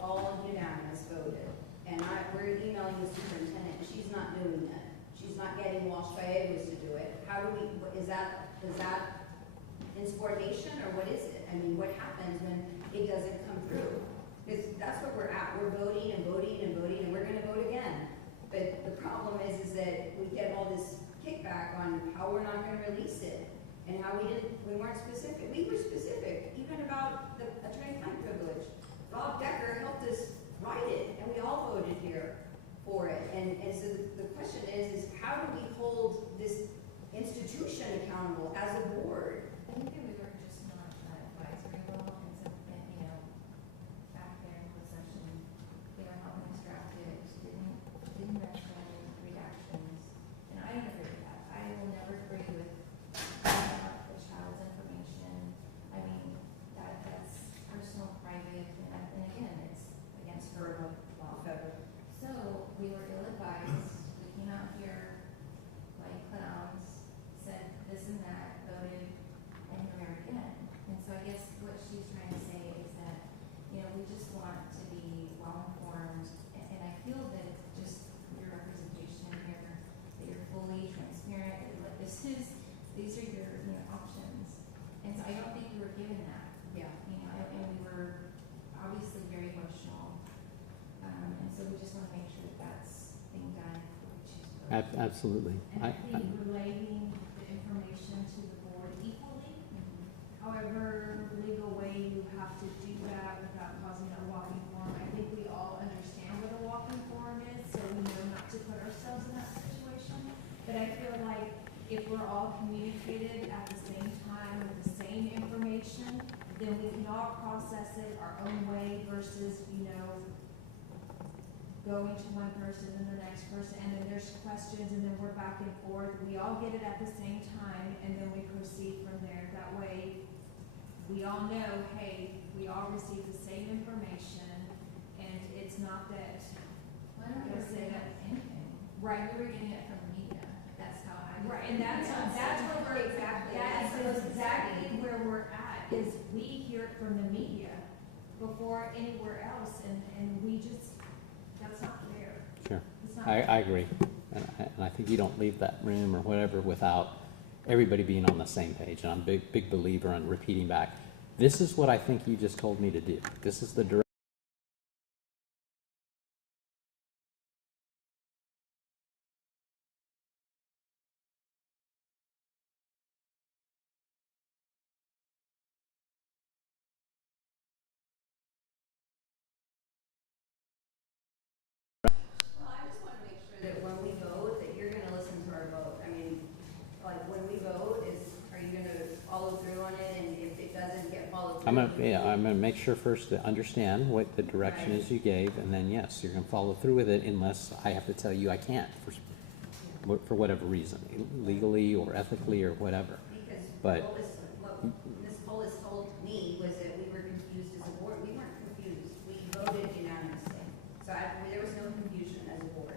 all unanimous voted, and we're emailing the superintendent, she's not doing it. She's not getting Walsh Gallegos to do it. How do we, is that insubordination, or what is it? I mean, what happens when it doesn't come through? Because that's what we're at. We're voting and voting and voting, and we're gonna vote again. But the problem is that we get all this kickback on how we're not gonna release it, and how we weren't specific. We were specific, even about the attorney-client privilege. Rob Decker helped us write it, and we all voted here for it. And so the question is how do we hold this institution accountable as a board? I think that we were just not advised very well, and so, back there in the session, they were helping us draft it, didn't mention redactions, and I don't agree with that. I will never agree with giving out the child's information. I mean, that's personal, private, and again, it's against federal law. So, we were ill-advised, we came out here like clowns, said this and that, voted, and here we are again. And so I guess what she's trying to say is that, we just want to be well-informed, and I feel that just your representation here, that you're fully transparent, that you're like, these are your, options. And so I don't think we were given that. Yeah. And we were obviously very emotional. And so we just want to make sure that that's being done. Absolutely. And I think relaying the information to the board equally. However, legal way you have to do that without causing a walking forum. I think we all understand what a walking forum is, so we know not to put ourselves in that situation. But I feel like if we're all communicated at the same time with the same information, then we can all process it our own way versus, going to one person and the next person, and then there's questions, and then we're back and forth. We all get it at the same time, and then we proceed from there. That way, we all know, hey, we all receive the same information, and it's not that, Why don't we say that anything? right, We were getting it from the media. That's how I. right, and that's what we're exactly, that is exactly where we're at, is we hear it from the media before anywhere else, and we just, that's not fair. Sure. It's not I agree. And I think you don't leave that room or whatever without everybody being on the same page. And I'm a big believer in repeating back. This is what I think you just told me to do. This is the direction. Well, I just want to make sure that when we vote, that you're going to listen to our vote. I mean, like, when we vote, are you going to follow through on it? And if it doesn't get followed through? I'm gonna make sure first to understand what the direction is you gave, and then yes, you're gonna follow through with it unless I have to tell you I can't for whatever reason, legally or ethically or whatever. Because But What Ms. Polis told me was that we were confused as a board. We weren't confused. We voted unanimously. So there was no confusion as a board.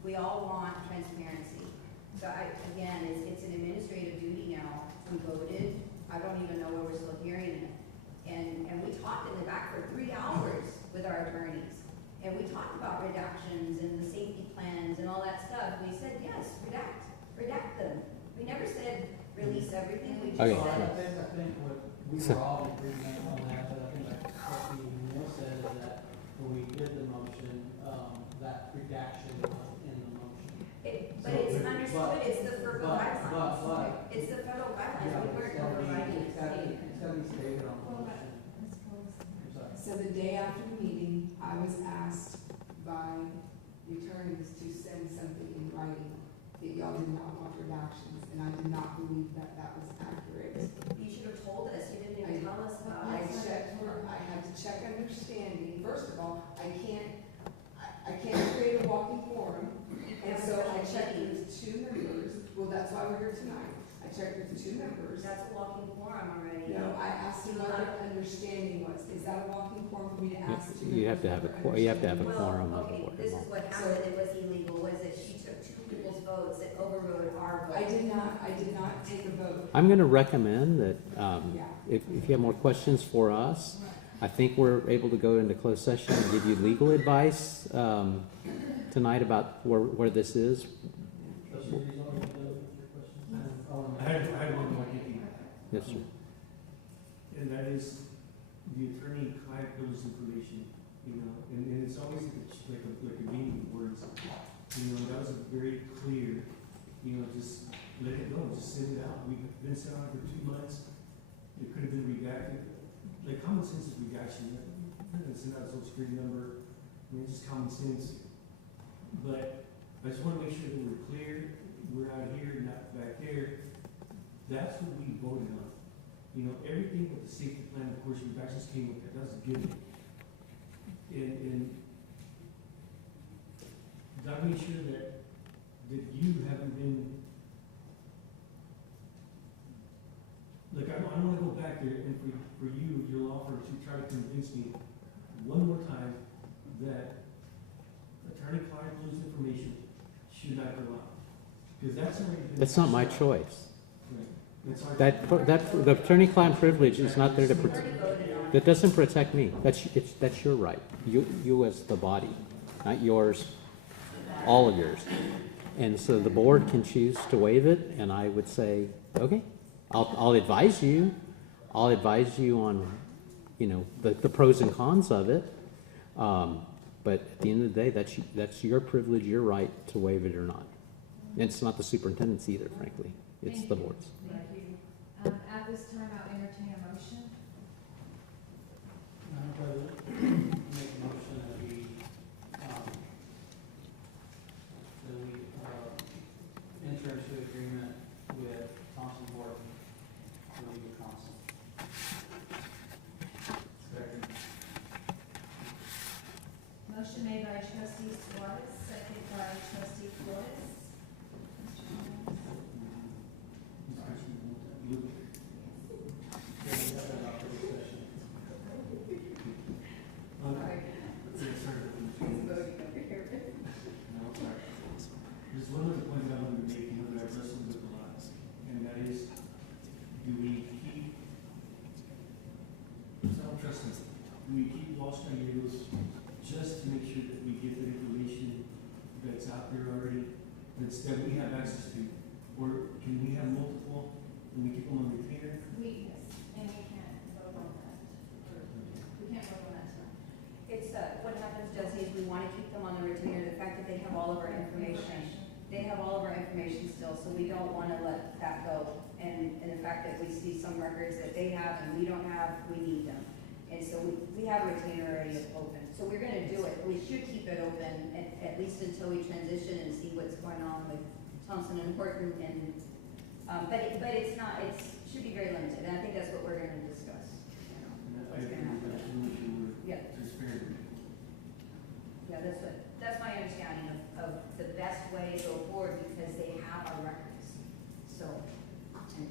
We all want transparency. So again, it's an administrative duty now. We voted. I don't even know where we're still hearing it. And we talked in the back for 3 hours with our attorneys. And we talked about redactions and the safety plans and all that stuff. We said, yes, redact them. We never said release everything. We just Okay. said, I think what we were all in agreement on that, but I think like what the Neil said is that when we did the motion, that redaction was in the motion. but it's understood, it's the federal guidelines. It's the federal guidelines. We weren't overriding It's gotta be stated on the motion. I'm sorry. So the day after the meeting, I was asked by the attorneys to send something in writing that y'all did not want redactions, and I did not believe that that was accurate. You should have told us. You didn't even tell us about I it. checked for, I had to check understanding. First of all, I can't create a walking forum, and so I checked with 2 members. Well, that's why we're here tonight. I checked with 2 members. That's a walking forum already. No, I asked them what their understanding was. Is that a walking forum for me to ask 2 members? you have to have a what their you have to have a Well, quorum of the okay, board. this is what happened. It was illegal. Was that she took 2 people's votes that overrode our vote. I did not take a vote. I'm going to recommend that Yeah. if you have more questions for us, I think we're able to go into closed session and give you legal advice tonight about where this is. Trustee Reed, you want me to go with your question? I had one more thinking, Yes, sir. and that is the attorney-client privilege information, and it's always like a game of words. That was a very clear, just let it go, just send it out. We've been sent out for 2 months. It could have been redacted. Like common sense is redaction. Send out a social security number. Just common sense. But I just want to make sure that we're clear. We're out here, not back there. That's what we voted on. Everything with the safety plan, of course, redactions came with that. That's good. And gotta make sure that you haven't been, like, I don't want to go back there and for you, your law firm, to try to convince me one more time that attorney-client privilege information should not go out. Because that's already been. That's not my choice. Right. That's already- The attorney-client privilege is not there to protect. That doesn't protect me. That's your right. You as the body, not yours. All of yours. And so the board can choose to waive it, and I would say, okay, I'll advise you. I'll advise you on, the pros and cons of it. But at the end of the day, that's your privilege, your right to waive it or not. And it's not the superintendent's either, frankly. It's the board's. Thank you. At this time, I'll entertain a motion. Madam President, make a motion that we enter into agreement with Thompson Horton, the legal counsel. Second. Motion made by trustee Suarez, second by trustee Flores. There's one other point I wanted to make, that I've wrestled with a lot, and that is, do we keep, don't trust me, do we keep Wall Street Eagles just to make sure that we get the information that's out there already, that we have access to? Or can we have multiple, and we keep them on retainer? Yes, and we can't vote on that. We can't vote on that tonight. It's, what happens, Jesse, is we want to keep them on the retainer, the fact that they have all of our information. They have all of our information still, so we don't want to let that go. And the fact that we see some records that they have and we don't have, we need them. And so we have a retainer already open. So we're going to do it. We should keep it open at least until we transition and see what's going on with Thompson and Horton. And, but it's not, it should be very limited. And I think that's what we're going to discuss. I agree with that, Yeah. transparent. Yeah, that's my understanding of the best way to go forward because they have our records. So, Trustee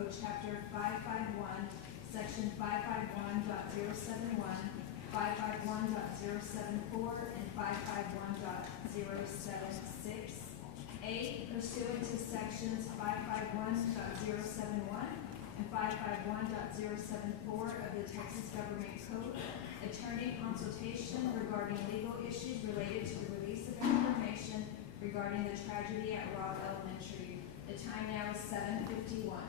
Code, Chapter 551, Section 551.071, 551.074, and 551.076. A, pursuant to Sections 551.071 and 551.074 of the Texas Government Code, attorney consultation regarding legal issues related to the release of information regarding the tragedy at Robb Elementary. The time now is 7:51.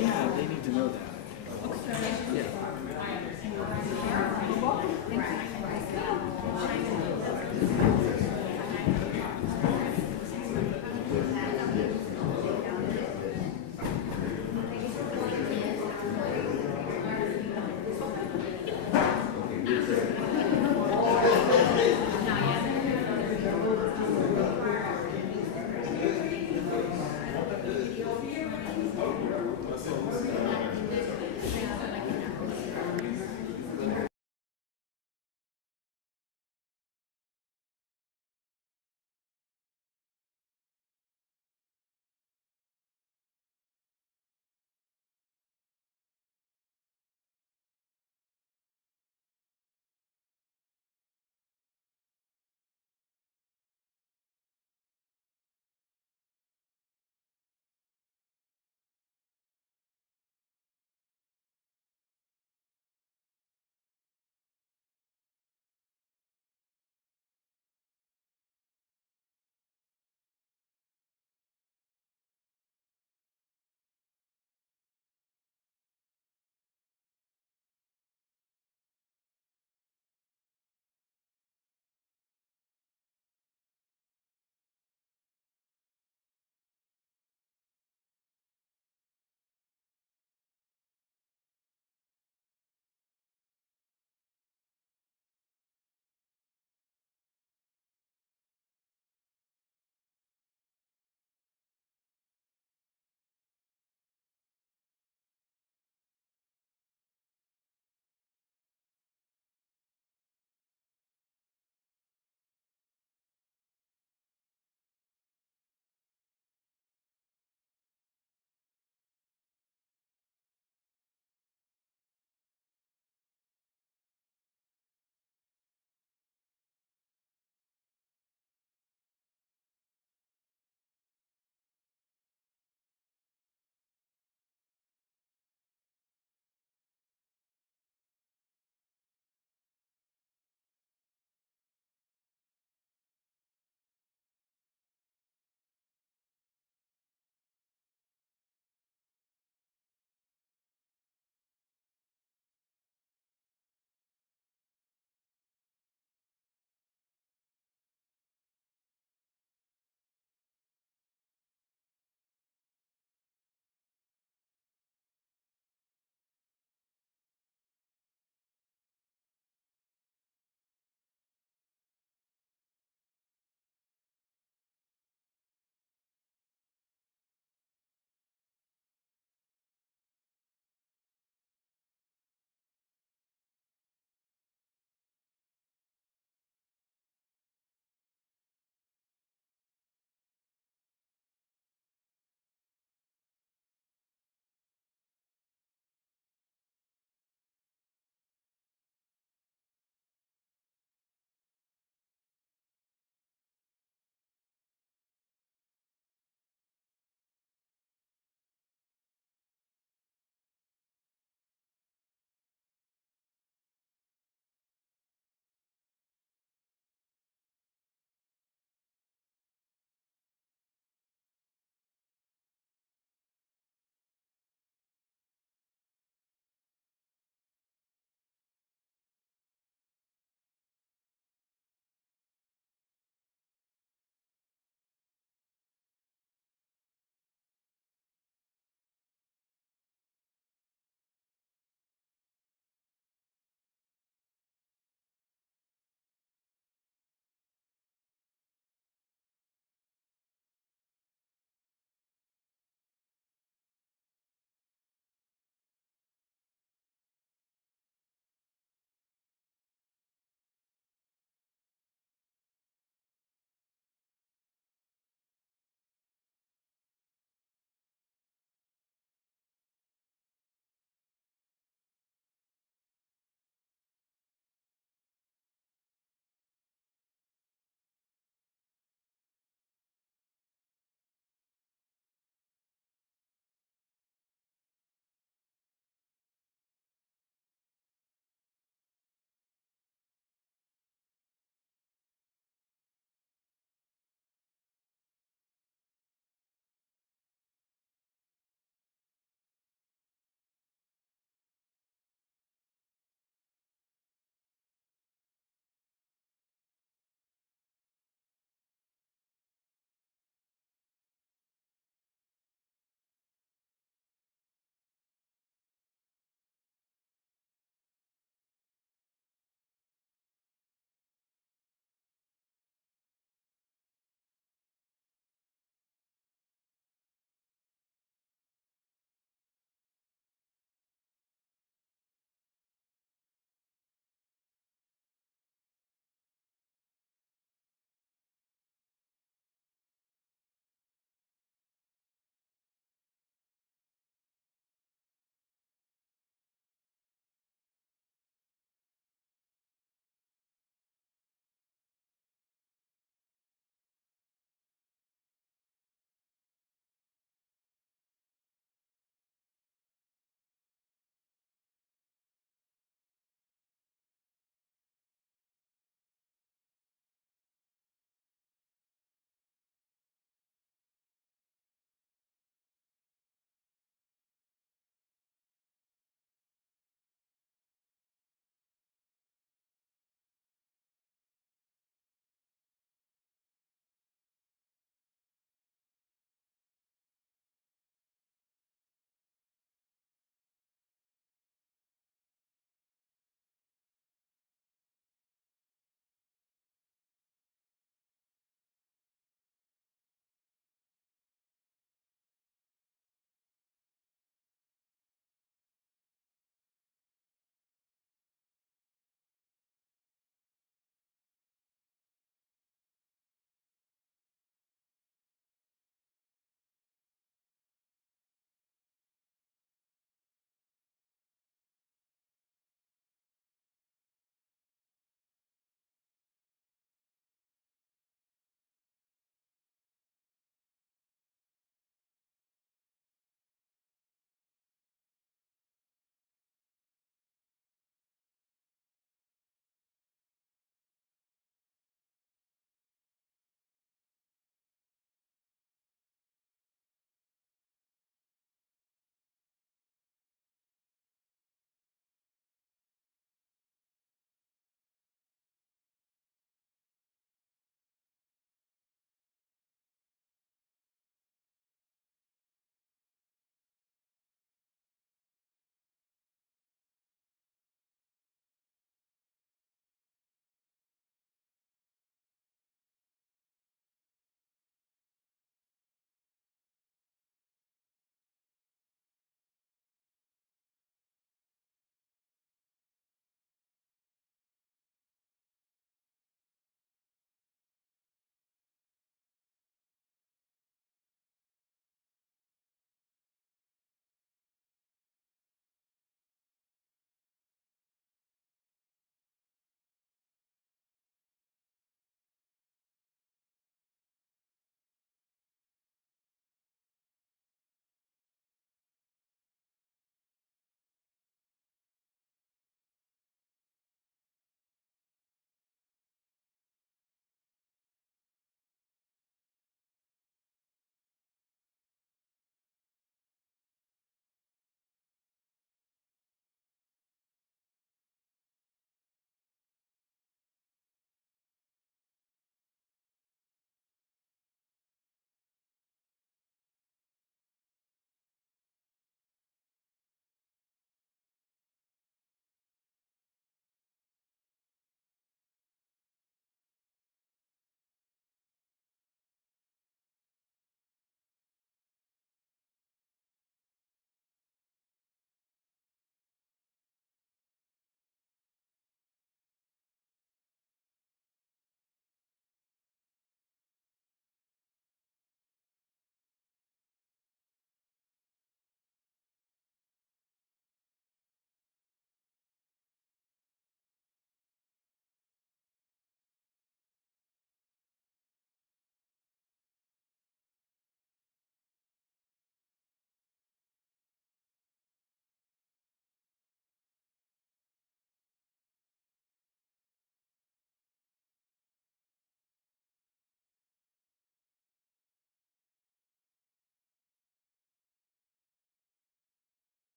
Yeah, they need to know that.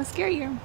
want to scare you.